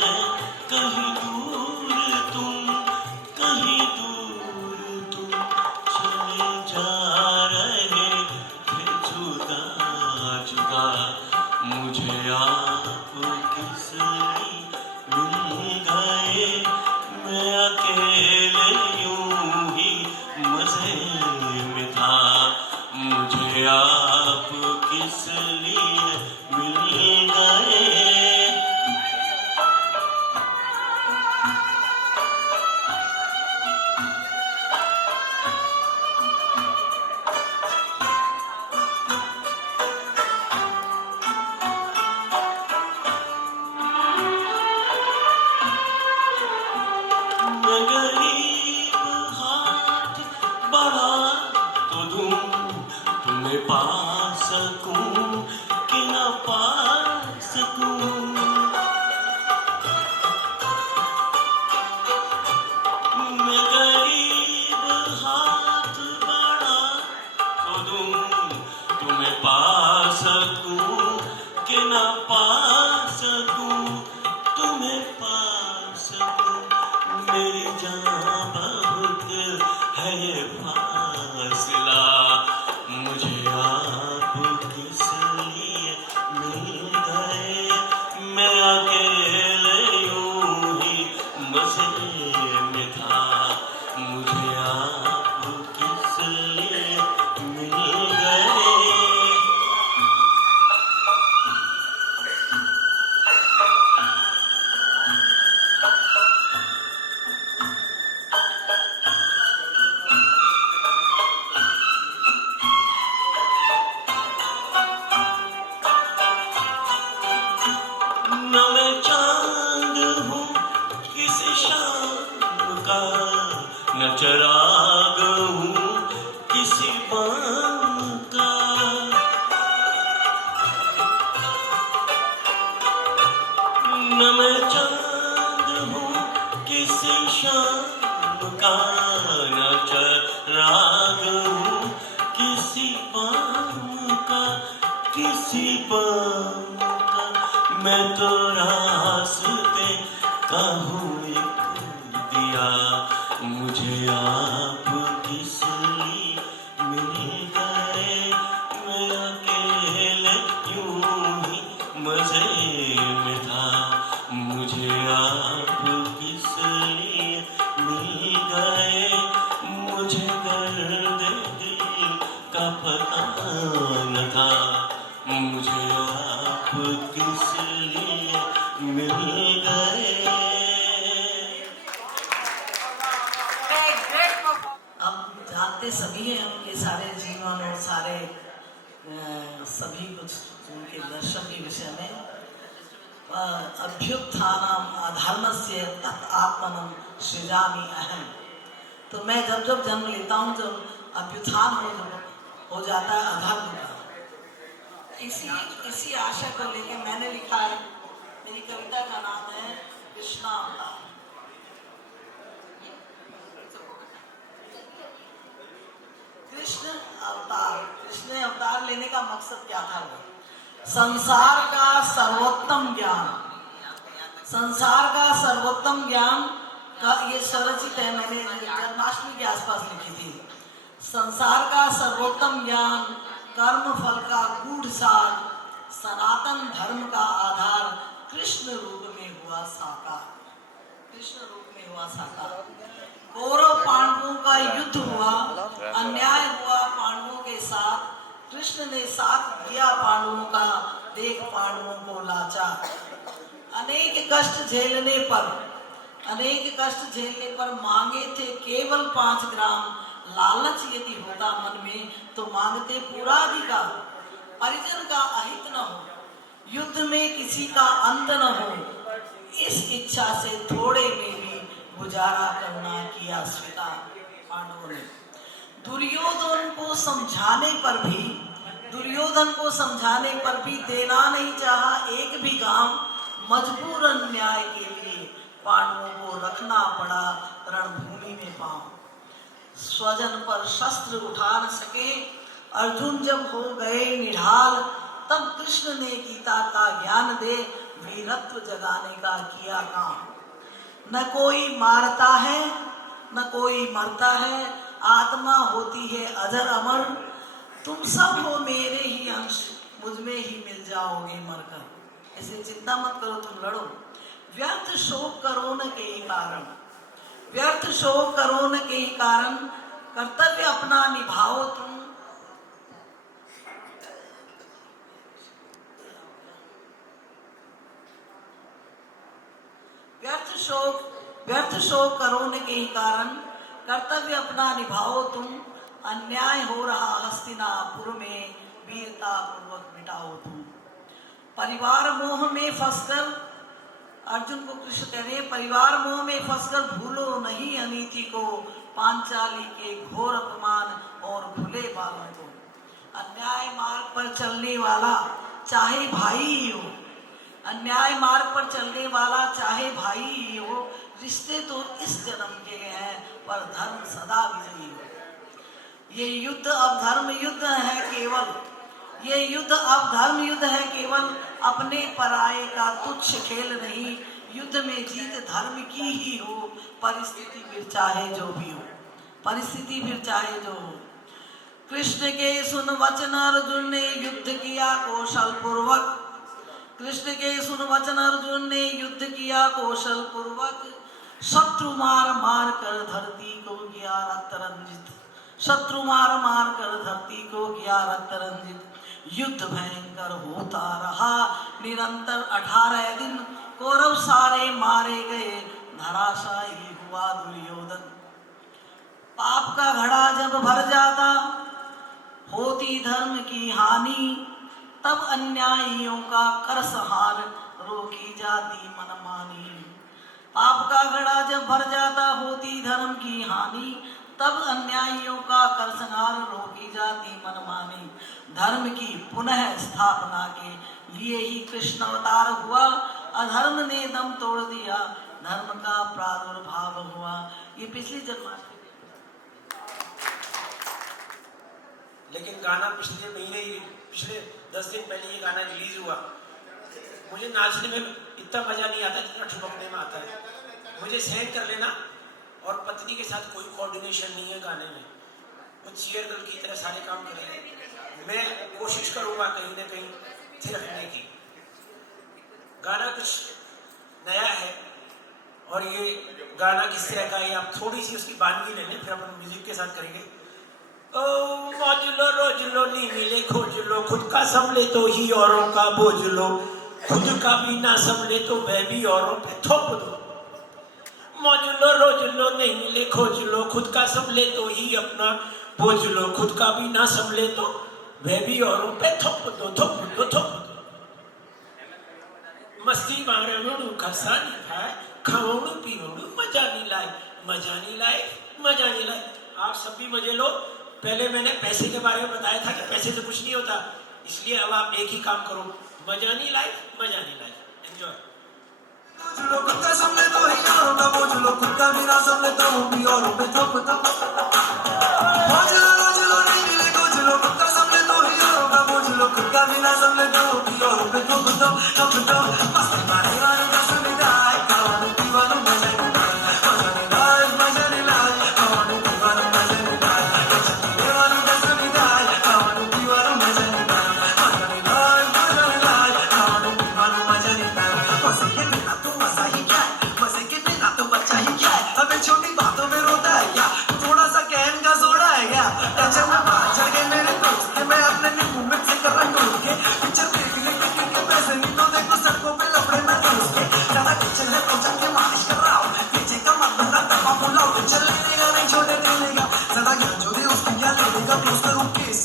कहीं दूर तुम, कहीं दूर तुम। चले जा रहे थे जुदा जुदा, मुझे आप किस लिए मिल गए। मैं अकेले यूं ही मजे में था, मुझे आप किस लिए मिल गए। मैं गरीब हाथ बढ़ा तो दूं, तुम्हें पा सकूं कि न पा सकूं। मैं गरीब हाथ बढ़ा तो दूं, तुम्हें पा सकूं कि न पा सकूं, तुम्हें पा सकूं। मेरी जान बहुत है ये फासला, मुझे आप किस लिए मिल गए। मैं अकेले यूं ही मजे में था, मुझे आप किस लिए मिल गए। न मैं चांद हूँ किसी शाम का, न चिराग हूँ किसी बाम का। न मैं चांद हूँ किसी शाम का, न चिराग हूँ किसी बाम का, किसी बाम का। मैं तो रास्ते का हूँ एक दिया, मुझे आप किस लिए मिल गए। मैं अकेले यूं ही मजे में था, मुझे आप किस लिए मिल गए। मुझे दर्द दिल का पता न था, मुझे आप किस लिए मिल गए। सभी कुछ उनके दर्शन के विषय में अभ्युत्थानम अधर्मस्य तत् आत्मनं सृजामि अहम। तो मैं जब जब जन्म लेता हूँ, जब अभ्युत्थान हो जाता है अधर्म का, इसी आशा को लेकर मैंने लिखा है। मेरी कविता का नाम है कृष्णा अवतार। कृष्ण अवतार लेने का मकसद क्या था? संसार का सर्वोत्तम ज्ञान, संसार का सर्वोत्तम ज्ञान का ये स्वरचित है, मैंने जन्माष्टमी के आसपास लिखी थी। संसार का सर्वोत्तम ज्ञान, कर्म फल का गूढ़ सार, सनातन धर्म का आधार, कृष्ण रूप में हुआ साकार। कृष्ण रूप में हुआ साकार। कौरव पांडवों का युद्ध हुआ, अन्याय हुआ पांडवों के साथ, कृष्ण ने साथ दिया पांडवों का, देख पांडवों को लाचार। अनेक कष्ट झेलने पर मांगे थे केवल 5 ग्राम, लालच यदि होता मन में तो मांगते पूरा अधिकार। परिजन का अहित न हो, युद्ध में किसी का अंत न हो, इस इच्छा से थोड़े में भी गुजारा करना किया स्वीकार पांडवों ने। दुर्योधन को समझाने पर भी देना नहीं चाहा एक भी गांव, मजबूरन न्याय के लिए पांडवों को रखना पड़ा रणभूमि में पांव। स्वजन पर शस्त्र उठा न सके अर्जुन जब हो गए निढाल, तब कृष्ण ने गीता का ज्ञान दे वीरत्व जगाने का किया काम। न कोई मारता है न कोई मरता है, आत्मा होती है अजर अमर। तुम सब हो मेरे ही अंश, मुझ में ही मिल जाओगे मरकर। ऐसे चिंता मत करो, तुम लड़ो। व्यर्थ शोक करो न के ही कारण, कर्तव्य अपना निभाओ तुम। व्यर्थ शोक करो न के ही कारण, कर्तव्य अपना निभाओ तुम। अन्याय हो रहा हस्तिनापुर में, वीरता पूर्वक मिटाओ तुम। परिवार मोह में फंसकर, अर्जुन को कृष्ण कह रहे हैं, परिवार मोह में फंसकर भूलो नहीं अनीति को, पांचाली के घोर अपमान और खुले बालों को। अन्याय मार्ग पर चलने वाला चाहे भाई ही हो, रिश्ते तो इस जन्म के हैं पर धर्म सदा विजयी हो। ये युद्ध अब धर्म युद्ध है केवल, अपने पराये का तुच्छ खेल नहीं। युद्ध में जीत धर्म की ही हो, परिस्थिति फिर चाहे जो हो। कृष्ण के सुन वचन अर्जुन ने युद्ध किया कौशल पूर्वक। शत्रु मार मार कर धरती को किया रक्त रंजित। युद्ध भयंकर होता रहा निरंतर 18 दिन, कौरव सारे मारे गए, धराशायी हुआ दुर्योधन। पाप का घड़ा जब भर जाता होती धर्म की हानि, तब अन्यायियों का कर संहार रोकी जाती मनमानी। पाप का घड़ा जब भर जाता होती धर्म की हानि, तब अन्यायियों का कर संहार रोकी जाती मनमानी। धर्म की पुनः स्थापना के लिए ही कृष्ण अवतार हुआ, अधर्म ने दम तोड़ दिया, धर्म का प्रादुर्भाव हुआ। ये पिछली जन्माष्टमी। लेकिन गाना पिछले 10 दिन पहले ये गाना रिलीज हुआ। मुझे नाचने में इतना मजा नहीं आता जितना ठुमकने में आता है। मुझे सहन कर लेना, और पत्नी के साथ कोई कोऑर्डिनेशन नहीं है गाने में। वो चीयर गर्ल की तरह सारे काम करेंगे। मैं कोशिश करूंगा कहीं ना कहीं थिरकने की। गाना कुछ नया है, और ये गाना किस तरह का है आप थोड़ी सी उसकी बानगी ले लें, फिर अपन म्यूजिक के साथ करेंगे। ओ मौज लो रोज लो नहीं मिले खोज लो, खुद का संभले तो ही औरों का बोझ लो, खुद का भी ना संभले तो वह भी औरों पे थोप दो। मौज लो रोज लो नहीं मिले खोज लो, खुद का संभले तो ही अपना बोझ लो, खुद का भी ना संभले तो वह भी औरों पे थोप दो थोप दो थोप दो। मस्ती मारणु खसानी खाए खावणु पीवणु मजा नहीं लाए मजा नहीं लाए मजा नहीं लाए। आप सब भी मजे लो। पहले मैंने पैसे के बारे में बताया था कि पैसे से कुछ नहीं होता, इसलिए अब आप एक ही काम करो, मजा नहीं लाए मजा नहीं लाए। एंजॉय। छोटी बातों में रोता है क्या, थोड़ा सा कैन का सोडा है क्या, टेंशन में बाहर चढ़ गए मेरे दोस्त के, मैं अपने नींबू में से कर रहा ढूंढ के, पिक्चर देखने टिकट के पैसे नहीं तो देखो सड़कों पे लफड़े में घुस के, ज्यादा किचन है तो चल के मालिश कर रहा हूँ, पीछे का मत बंदा दबा बुलाओ, चल लेगा नहीं छोड़े देगा, ज्यादा ज्ञान जो दे उसकी क्या लेगा, क्लोज करूँ केस,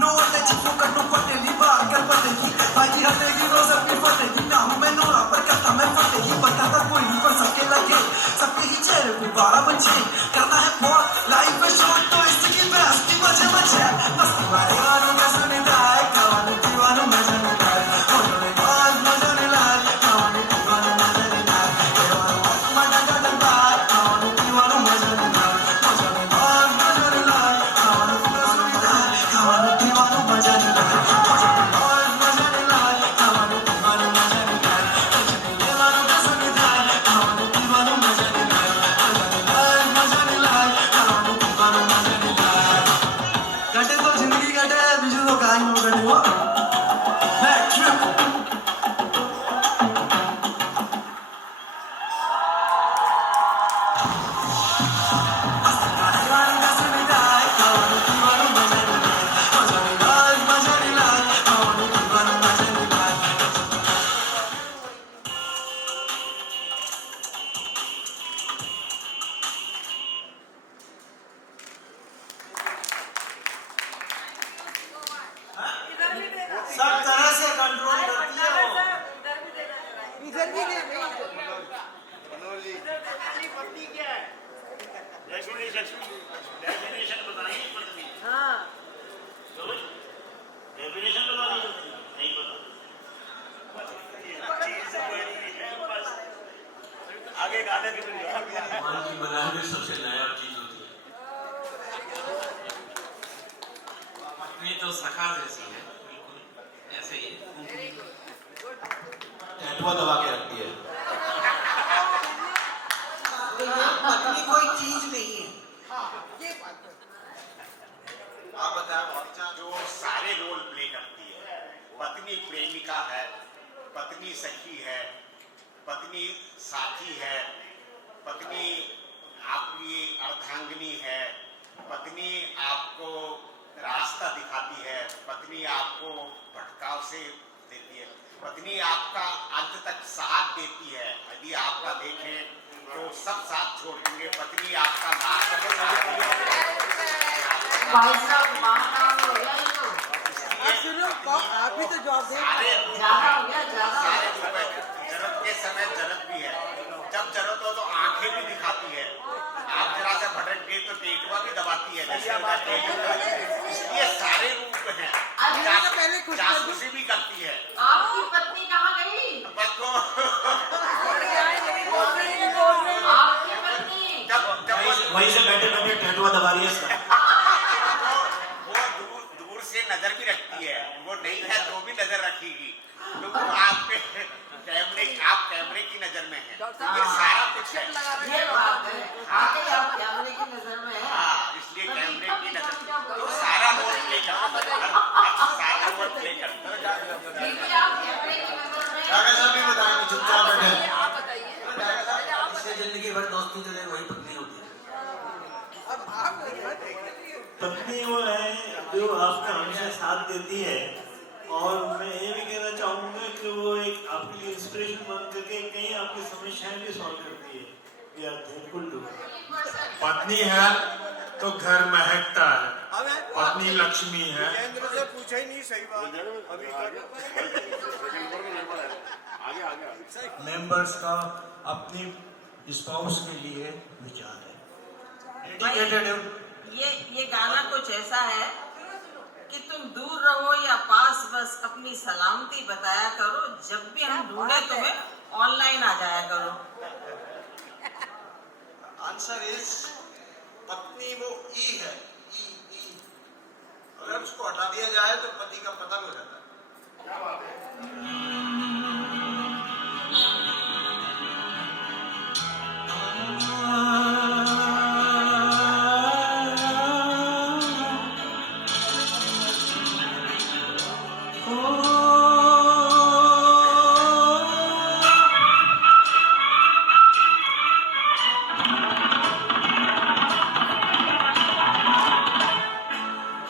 नो अटैच फोकट नो पटेली बाहर कर पटेगी, भाई हटेगी रोज अपनी फटेगी, ना हूँ मैं नोरा पर करता मैं फटेगी, बताता कोई नहीं पर सबके लगे, सबके ही चेहरे पे 12 बजे, करना है बहुत लाइफ में शॉर्ट तो इसकी बेस्टी मजे मजे, मस्ती वाले गानों में सुनीता है, खावानों पीवानों मजा नहीं लाए, होने में बाल मजा नहीं लाए, खावानों पीवानों मजा नहीं लाए, मजा नहीं लाए, खावानों पीवानों मजा नहीं लाए, मजा नहीं बाल मजा नहीं लाए, खावानों पीवानों मजा नहीं लाए, खावानों पीवानों मजा नहीं लाए, मजा नहीं बाल मजा नहीं लाए, खावानों पीवानों मजा नहीं लाए, मजा नहीं लेवानों में सुनीता है, खावानों पीवानों मजा नहीं लाए, कटे तो जिंदगी कटे बीजू तो कहानी हो कटे वो सब तरह से कंट्रोल करती है वो। इधर भी दे पत्नी क्या है? डेफिनेशन बताइए पत्नी। हाँ डेफिनेशन बताइए, नहीं पता। आगे गाने की भगवान की बनाई हुई सबसे नया चीज होती है। पत्नी तो सखा जैसी है, बिल्कुल ऐसे ही टैटुआ दबा के रखती है। पत्नी कोई चीज नहीं है। आप बताओ, जो सारे रोल प्ले करती है, पत्नी प्रेमिका है, पत्नी सखी है, पत्नी साथी है, पत्नी आपकी अर्धांगिनी है, पत्नी आपको रास्ता दिखाती है, पत्नी आपको भटकाव से देती है, पत्नी आपका अंत तक साथ देती है। यदि आपका देखें तो सब साथ छोड़ देंगे, पत्नी आपका नाश भाई साहब महानाम हो गया ये तो। सुनो आप भी तो जवाब दे। ज्यादा हो गया ज्यादा। जरूरत के समय जरूरत भी है, जब जरूरत हो तो आंखें भी दिखाती है, आप जरा सा भटक गए तो पेटवा भी दबाती है, इसलिए सारे रूप हैं। जासूसी भी करती है। आपकी पत्नी कहाँ गई? आपकी पत्नी वहीं से बैठे बैठे टैटुआ दबा रही है इसका। वो दूर से नजर भी रखती है, वो नहीं है तो भी नजर रखेगी, तो वो आपके कैमरे की नजर में है, ये सारा कुछ है। ये बात है, आते आप कैमरे की नजर में है। हाँ, इसलिए कैमरे की नजर तो सारा रोल प्ले करता है, सारा रोल प्ले करता है। फिर भी आप कैमरे की नजर में। काका साहब भी बताएंगे, चुपचाप बैठे। इससे जिंदगी भर दोस्ती चले वही पत्नी होती है। पत्नी वो है जो आपका हमेशा साथ देती है, और मैं ये भी कहना चाहूँगा कि वो एक आपके लिए इंस्पिरेशन बन करके कहीं आपकी समस्याएं भी सॉल्व करती है। We are thankful to her. पत्नी है तो घर महकता है। पत्नी लक्ष्मी है। से पूछा ही नहीं सही बात अभी मेंबर्स का अपनी स्पाउस के लिए विचार है। डेडिकेटेड ये गाना कुछ ऐसा है कि तुम दूर रहो या पास, बस अपनी सलामती बताया करो, जब भी हम ढूंढे तुम्हें ऑनलाइन आ जाया करो। आंसर इज पत्नी वो ई है, ई ई अगर उसको हटा दिया जाए तो पति का पता हो जाता है। क्या बात है?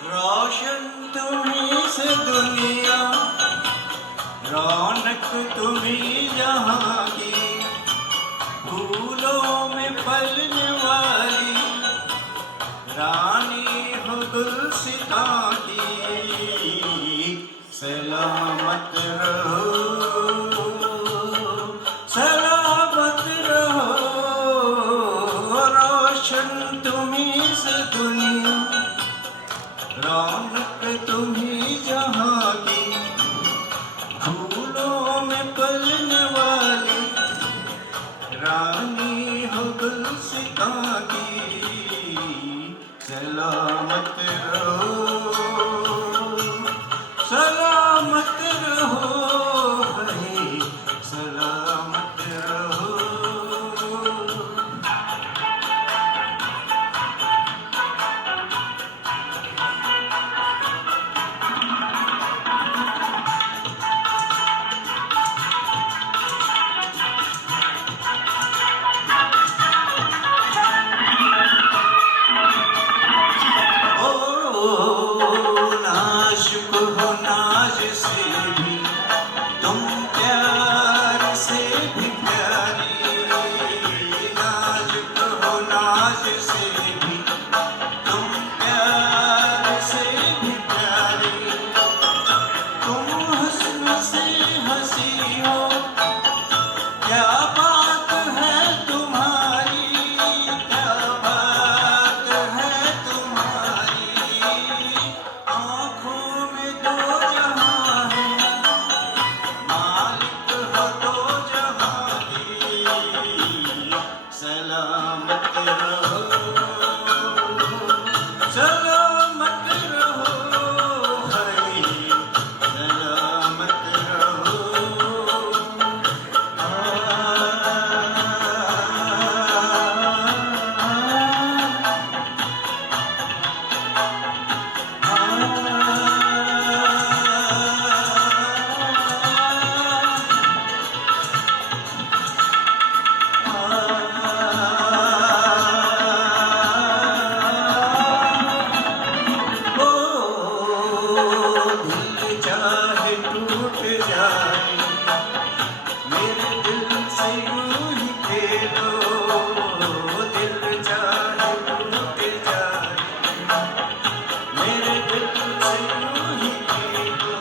रोशन तुम्हीं से दुनिया, रौनक तुम्हीं जहां की, फूलों में पलने वाली रानी हो गुलसितां की। सलामत रहो, सलामत रहो, रोशन तुम्हीं से दुनिया, रौनक तुम्हीं जहां की, फूलों में पलने वाली रानी हो गुलसितां की। सलामत रहो, सलामत रहो, हरे सलामत रहो। नाजुक हो नाज से भी तुम, प्यार से भी प्यारी, नाजुक हो नाज से भी तुम, प्यार से भी प्यारी, तुम हुस्न से हंसी हो, क्या बात है तुम्हारी, क्या बात है तुम्हारी, आँखों में दो जहां है, मालिक हो दो जहां की। सलामत रहो, सलामत रहो, हरे सलामत रहो। दिल चाहे टूट जाए, मेरे दिल से यूं ही खेलो, दिल चाहे टूट जाए, मेरे दिल से यूं ही खेलो,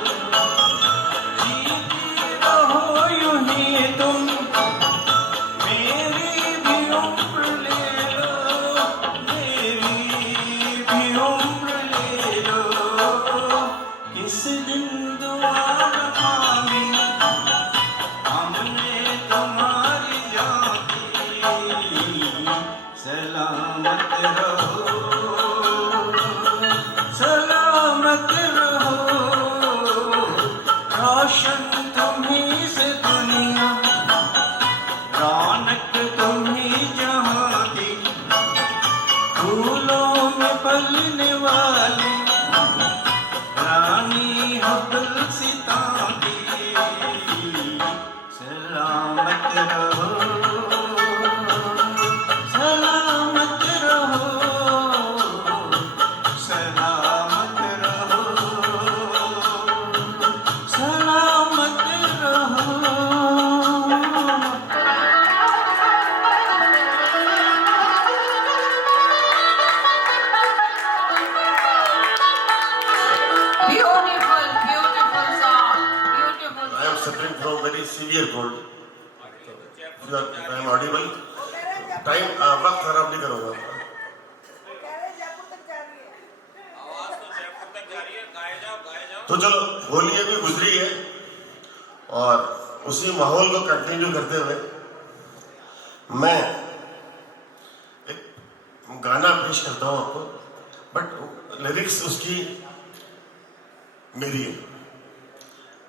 जीती रहो यूं ही तुम, मेरी भी उम्र ले लो, मेरी भी उम्र ले लो, किस दिन दुआ न मांगी हमने तुम्हारी जान की। सलामत रहो, सलामत रहो, रोशन तुम्हीं से दुनिया, रौनक तुम्हीं जहां की, फूलों में पलने वाली रानी हो गुलसितां की। सलामत रहो, सलामत रहो, सलामत रहो, सलामत रहो। Severe cold. I am audible? Time वक्त खराब नहीं करूँगा। तो चलो, होली अभी गुजरी है और उसी माहौल को कंटिन्यू करते हुए मैं एक गाना पेश करता हूँ आपको, बट लिरिक्स उसकी मेरी है।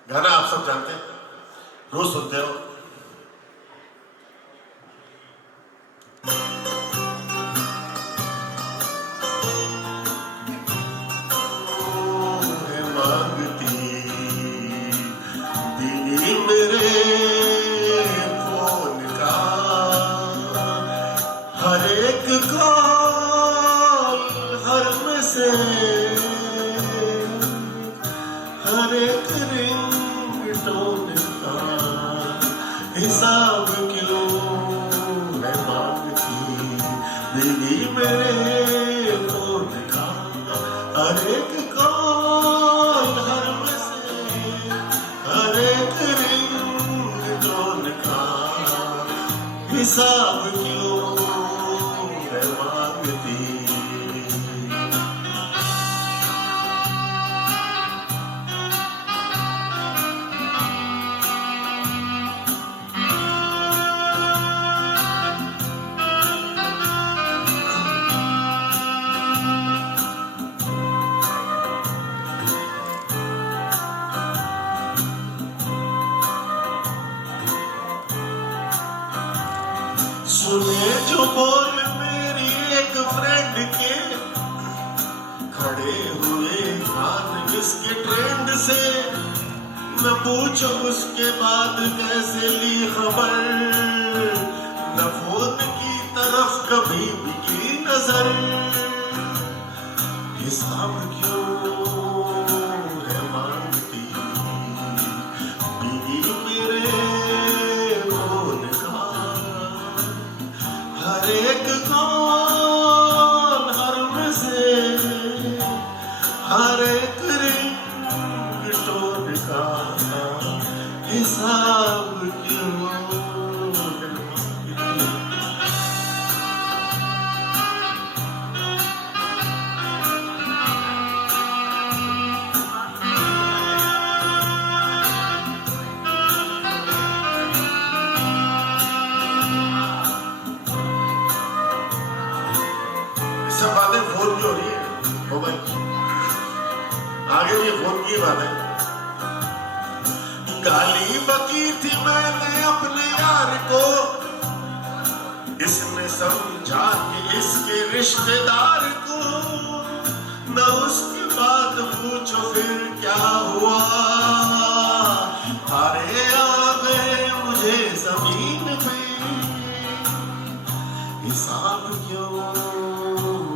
गाना आप सब जानते हैं, रोज सुनते हो। हिसाब क्यों है मांगती दीदी मेरे फोन का, हर एक कॉल हर मैसेज हर एक रिंगटोन का हिसाब क्यों है मांगती। सुने जो बोल मेरी एक फ्रेंड के, खड़े हुए कान इसके ट्रेंड से, न पूछो उसके बाद कैसे ली खबर, न फोन की तरफ कभी भी की नजर। हिसाब क्यों है मांगती बीवी मेरे फोन का, हर एक कॉल हर मैसेज हर एक रिंगटोन का हिसाब क्यों है मांगती। सब बातें फोन की हो रही है, हो गई आगे ये फोन की बात है। गाली बकी थी मैंने अपने यार को, इसने समझा कि इसके रिश्तेदार को, न उसके बाद पूछो फिर क्या हुआ, तारे आ गए मुझे जमीन पे। हिसाब क्यों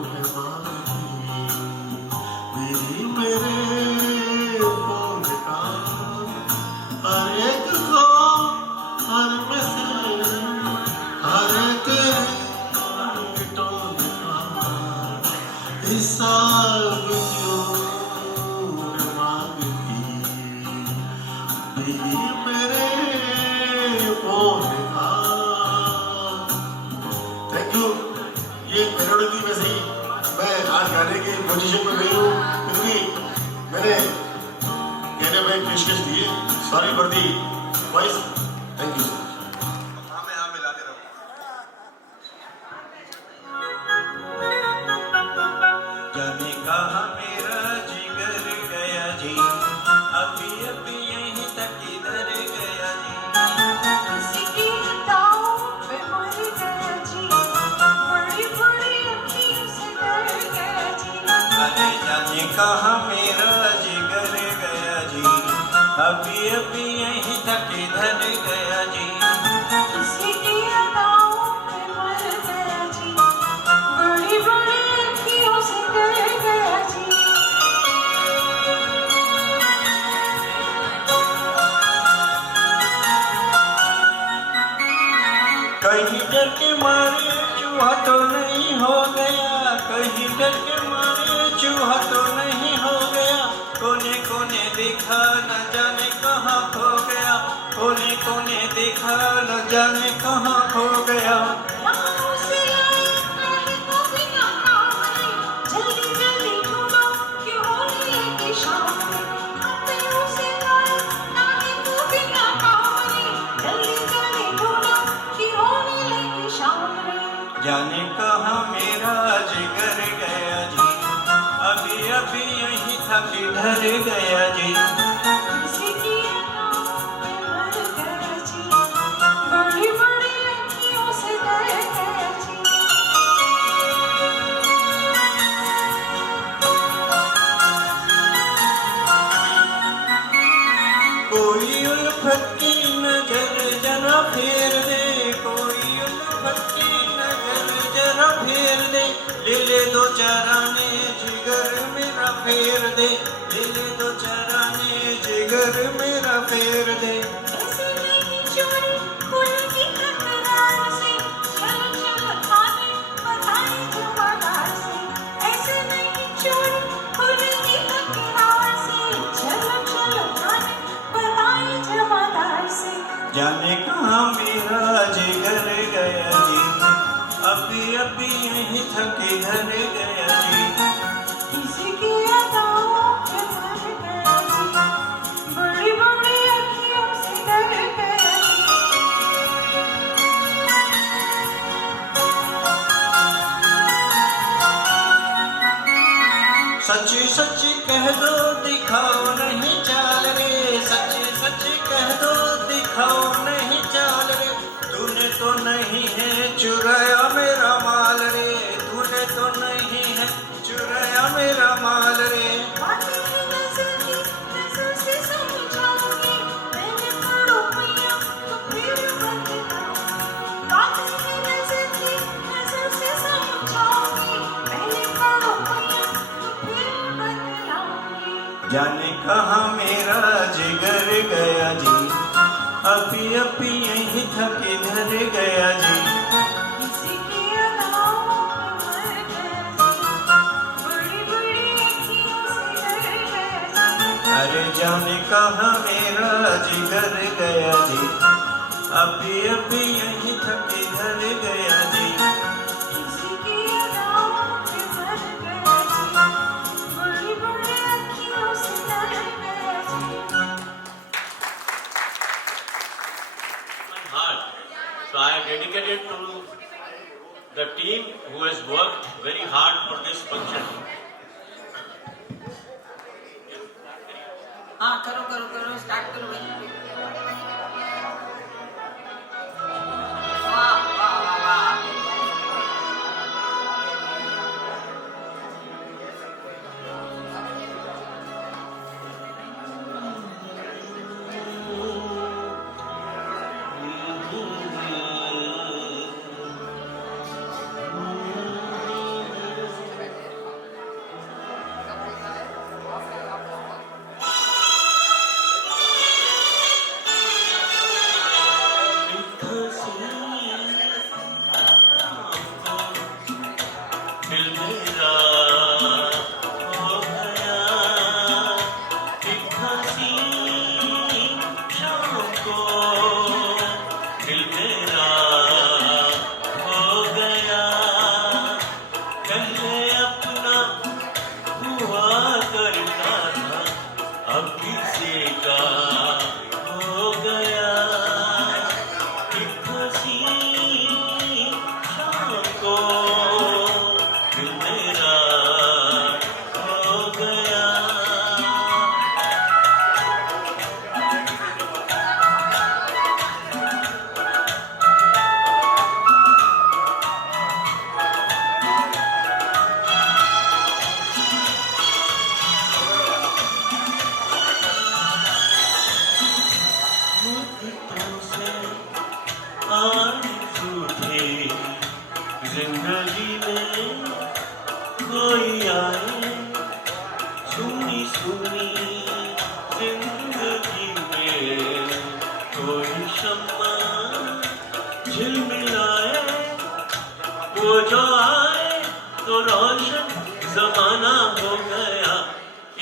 है मांगती मेरी मेरे फोन का, हर एक कॉल हर मैसेज हर एक रिंगटोन का हिसाब क्यों है मांगती बीवी मेरे फोन का। Thank you. ये मेलोडी में से मैं आज गाने की पोजीशन में नहीं हूँ, क्योंकि मैंने कहने में पेशकश दी है। Sorry for the voice. Thank you. हाँ में हाँ मिलाते रहो। जाने कहा मेरा जिगर गया जी, अभी अभी यहीं तक इधर गया जी। किसी की दाव पे मर गया जी, बड़ी बड़ी अखियों से डर गया जी। अरे जाने कहा मेरा जिगर गया जी, अभी अभी यहीं तक इधर गया जी। किसी की दाव पे मर गया जी, बड़ी बड़ी अखियों से डर गया जी। कहीं डर के मारे चूहा तो नहीं हो गया, कहीं डर के मारे चूहा तो नहीं हो गया, कोने कोने देखा न जाने कहाँ खो गया, कोने कोने देखा न जाने कहाँ खो गया। जाने कहाँ मेरा जिगर गया जी, अभी अभी यहीं था किधर गया जी। बड़ी बड़ी अखियों से गए गया जी। कोई उल्फत की नजर जरा फेर दे, कोई उल्फत की नजर जरा फेर दे, ले ले दो चराने जिगर मेरा फेर दे, ले ले दो चराने जिगर मेरा फेर दे। ऐसे नहीं चोरी खुलती तकरार से, चल चल खाने बधाई जमादार से। ऐसे नहीं चोरी खुलती तकरार से, चल चल खाने बधाई जमादार से। जाने कहाँ मेरा जिगर गया जी, अभी अभी यहीं था किधर गया जी। किसी की अदाओं पे मर गया जी, बड़ी बड़ी अखियों से डर गया जी। सच्ची सच्ची कह दो दिखाओ नहीं चाल रे, सच्ची सच्ची कह दो दिखाओ नहीं चाल रे। तूने तो नहीं है चुराया मेरा माल रे, तूने तो नहीं है चुराया मेरा माल रे। बातें ही नजर की नजर से समझाऊंगी, मैंने पढ़ो मैया तो फिर बतलाऊंगी। बातें ही नजर की नजर से समझाऊंगी, मैंने पढ़ो मैया तो फिर बतलाऊंगी। जाने कहाँ मेरा जिगर गया जी, अभी अभी यहीं था किधर गया जी। किसी की अदाओं पे मर गया जी, बड़ी बड़ी अखियों से डर गया जी। अरे जाने कहाँ मेरा जिगर गया जी, अभी अभी यहीं था किधर गया जी। किसी की अदाओं पे मर गया जी, बड़ी बड़ी अखियों से डर गया जी। Heart. So I dedicated to the team who has worked very hard for this function. हाँ करो करो करो स्टार्ट करो भाई। वाह वाह वाह वाह। दिल मेरा हो गया एक हंसी शाम को, दिल मेरा हो गया पहले अपना हुआ करता था, अब किसी का हो गया एक हंसी शाम को, दिल मेरा हो गया। मुद्दतों से आरज़ू थी जिंदगी में कोई आए, सुनी सुनी जिंदगी में कोई शम्मा झिलमिलाए, वो जो आए तो रोशन जमाना हो गया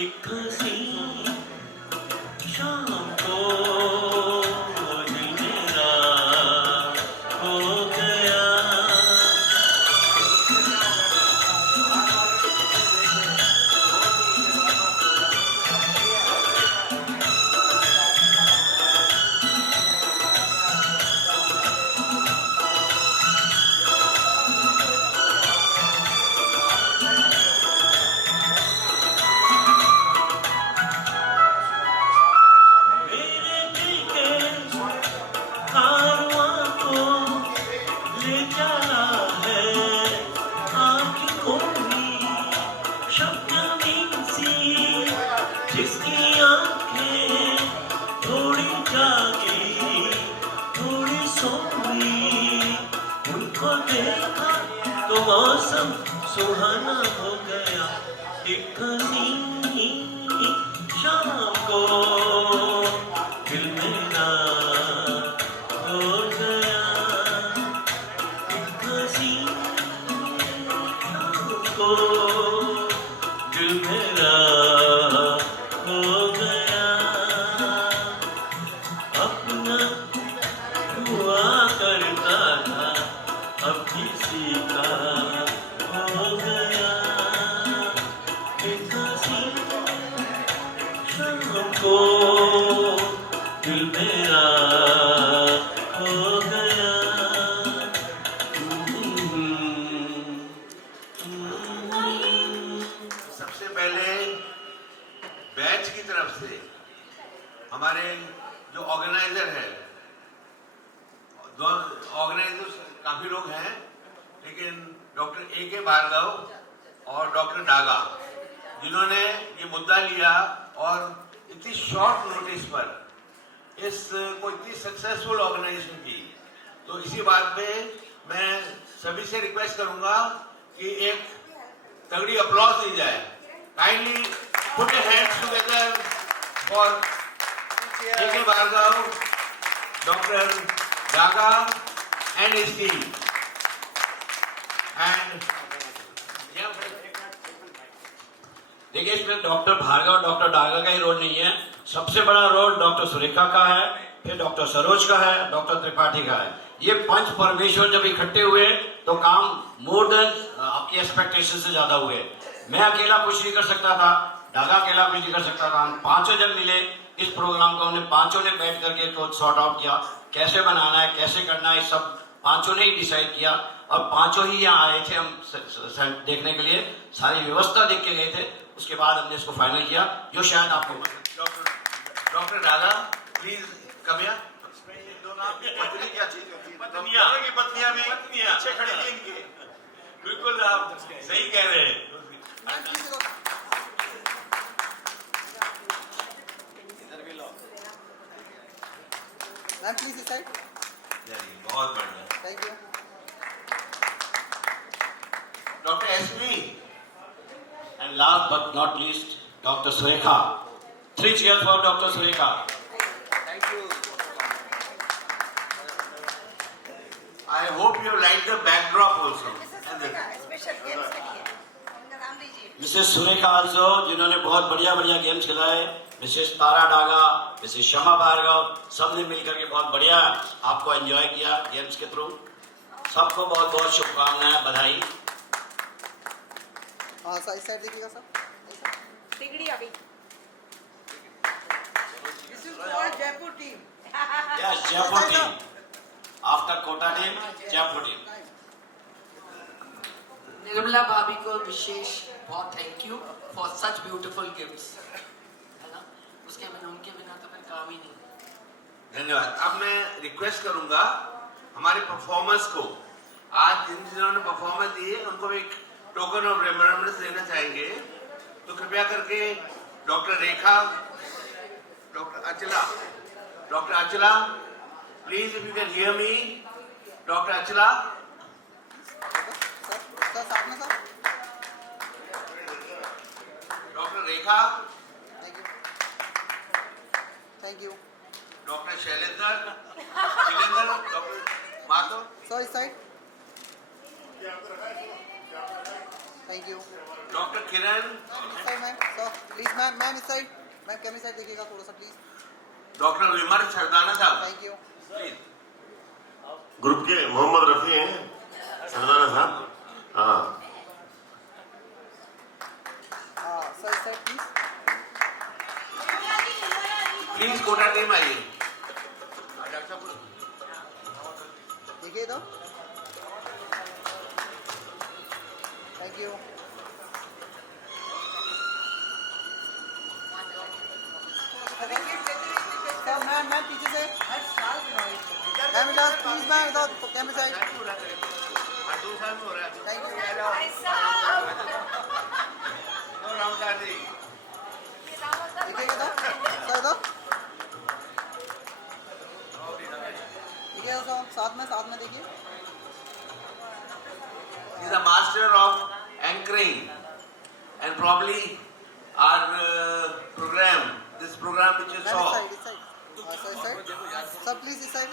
एक हंसी शाम को। देखा तो मौसम सुहाना हो गया, एक हसीनी शाम को दिल मेरा हो गया, एक हसीनी शाम को दिल मेरा हो गया, अपना हुआ करता था अब किसी का हो गया, एक हसीनी शाम को दिल मेरा हो गया। सबसे पहले बैच की तरफ से हमारे जो ऑर्गेनाइजर है, ऑर्गेनाइजर्स काफी लोग हैं, लेकिन डॉक्टर ए के भार्गव और डॉक्टर डागा जिन्होंने ये मुद्दा लिया और इतनी शॉर्ट नोटिस पर इस को इतनी सक्सेसफुल ऑर्गेनाइजेशन की, तो इसी बात पे मैं सभी से रिक्वेस्ट करूंगा कि एक तगड़ी अप्लॉज दी जाए। Kindly put your hands together for A K Bhargav, doctor Daga and his team. And देखिए, इसमें डॉक्टर भार्गव डॉक्टर डागा का ही रोल नहीं है, सबसे बड़ा रोल डॉक्टर सुरेखा का है, फिर डॉक्टर सरोज का है, डॉक्टर त्रिपाठी का है। ये पंच परमेश्वर जब इकट्ठे हुए तो काम मोर देन आपकी एक्सपेक्टेशन से ज्यादा हुए। मैं अकेला कुछ नहीं कर सकता था, डागा अकेला कुछ नहीं कर सकता था। हम पांचों जब मिले इस प्रोग्राम को, हमने पांचों ने बैठ करके तो सॉर्ट आउट किया, कैसे बनाना है, कैसे करना है, सब पांचों ने ही डिसाइड किया और पांचों ही यहाँ आए थे हम देखने के लिए, सारी व्यवस्था देख के गए थे। उसके बाद हमने इसको फाइनल किया, जो शायद आपको doctor Daga please come here. पत्नी क्या चीज होती है? पत्नियां की पत्नियां भी पत्नियां पीछे खड़ी थी इनके। बिल्कुल आप सही कह रहे हैं। मैम प्लीज इस साइड। चलिए, बहुत बढ़िया। Thank you. Doctor SP and last but not least doctor Surekha. 3 cheers for doctor Surekha. I hope you like the backdrop also. Special games के लिए उनका नाम लीजिए। मिसेस सुरेखा आल्सो, जिन्होंने बहुत बढ़िया बढ़िया गेम्स खिलाए, मिसेस तारा डागा, मिसेस शमा भार्गव, सबने मिलकर के बहुत बढ़िया आपको एंजॉय किया गेम्स के थ्रू। सबको बहुत बहुत शुभकामनाएं, बधाई। हाँ सर, इस साइड देखिएगा सर। तिगड़ी अभी। This is called Jaipur team. Yes, Jaipur team. After Kota team, Jaipur team. Nirmala भाभी को विशेष बहुत thank you for such beautiful gifts, है ना, उसके बिना उनके बिना तो फिर काम ही नहीं। धन्यवाद। अब मैं रिक्वेस्ट करूंगा हमारे परफॉर्मर्स को, आज जिन्होंने परफॉर्मेंस दी है उनको एक टोकन ऑफ रिमेम्बरेंस देना चाहेंगे, तो कृपया करके doctor Rekha, doctor Achala, please if you can hear me, doctor Achala. Sir साथ में sir. Doctor Rekha. Thank you. Doctor Shailendra, doctor Madhav. Sir इस साइड। Thank you. डॉक्टर किरण। इस side ma'am. Sir please ma'am, ma'am इस side. Ma'am कैमरे side देखिएगा थोड़ा सा please. Doctor विमर Sardana साहब। Thank you. प्लीज। ग्रुप के मोहम्मद रफी हैं, सरदाना साहब। हाँ सर इस side please. Please Kota team आइए। देखिए तो। Thank you. मैम मैम पीछे से। मैम इधर प्लीज, मैम इधर कैमरे साइड। Thank you. देखिएगा तो सर इधर। देखिए तो साथ में देखिए। anchoring, and probably our program, this program which you saw. Sir, please this side.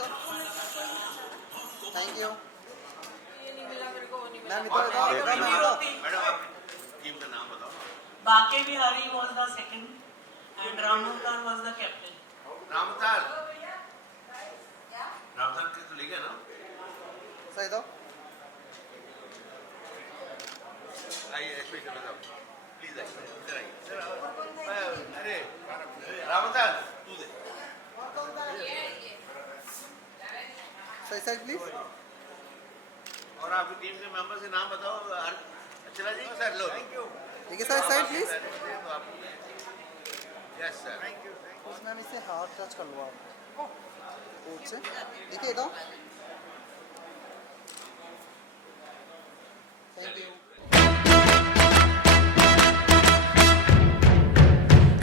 Thank you. Ma'am, Madam, आप टीम का नाम बताओ. Bake Bihari was the second and Ramavtar was the captain. रामतार के तो ले गया ना. सही दो. आइए एक्सप्लेन करना प्लीज इधर आइए अरे रामतार तू दे. सही साइड प्लीज. और आपकी टीम के मेंबर से नाम बताओ. चला जी सर. Low thank you. ठीक है sir, side please. Yes sir. Thank you. Ma'am इसे हाथ टच कर लो आप कोच से. देखिए दो. Thank you.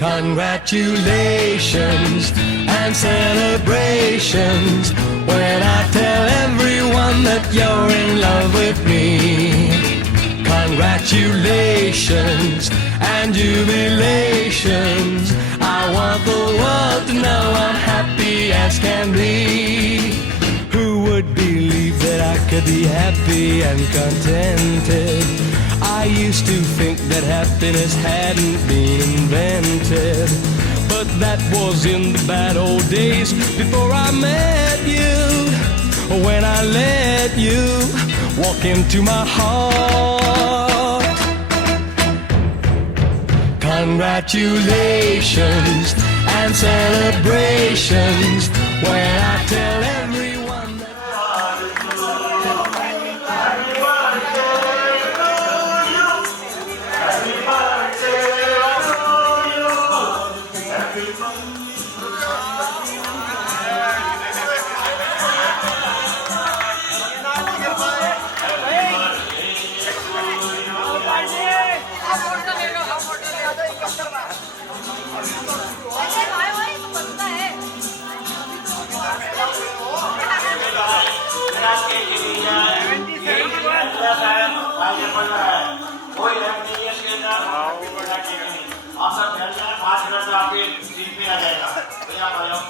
Congratulations and celebrations when I tell everyone that you're in love with me. Congratulations and jubilations. I want the world to know I'm happy as can be. Who would believe that I could be happy and contented? I used to think that happiness hadn't been invented, but that was in the bad old days before I met you. When I let you walk into my heart. Congratulations and celebrations when I tell everyone that आप सब ध्यान देना. 5 minute में आपके seat पे आ जाएगा. भैया आप आ जाओ.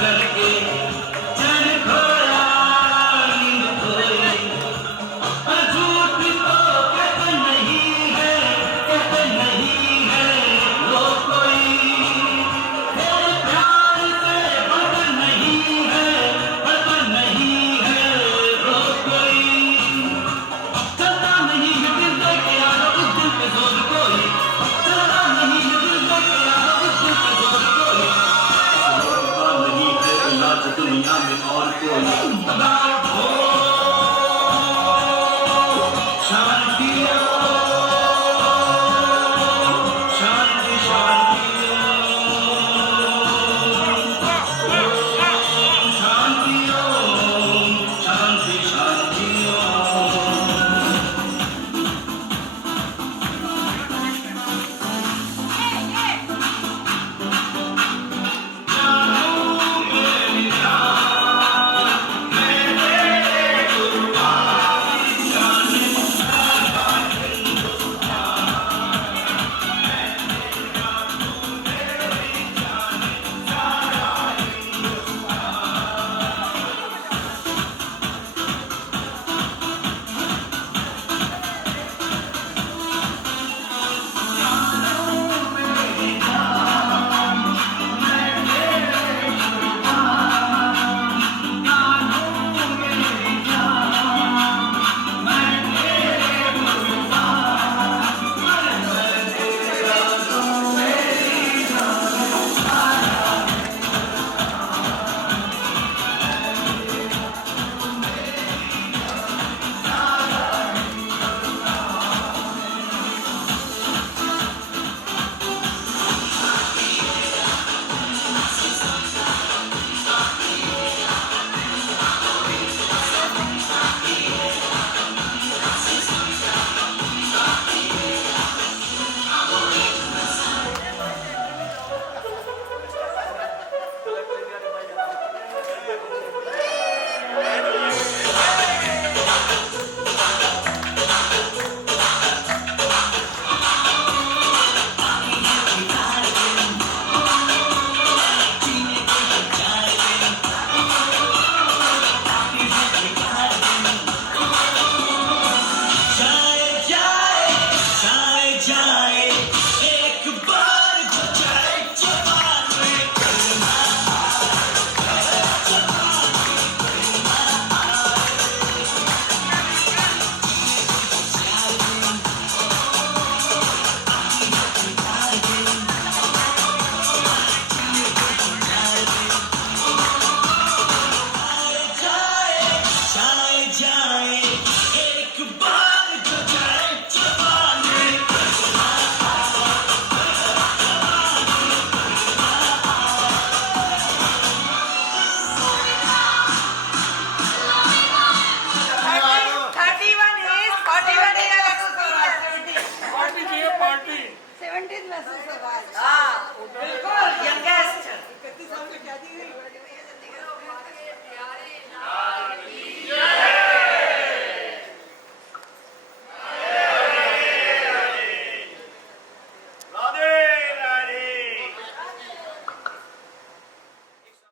करके चैन खोया नींद खोई झूठ तो कहते नहीं है वो कोई तेरे प्यार से बढ़कर नहीं है वो कोई चलता नहीं है दिल देके यारो उस दिल पे जोर कोई चलता नहीं है दिल देके यारो उस दिल पे जोर कोई नहीं है इलाज दुनिया में और कोई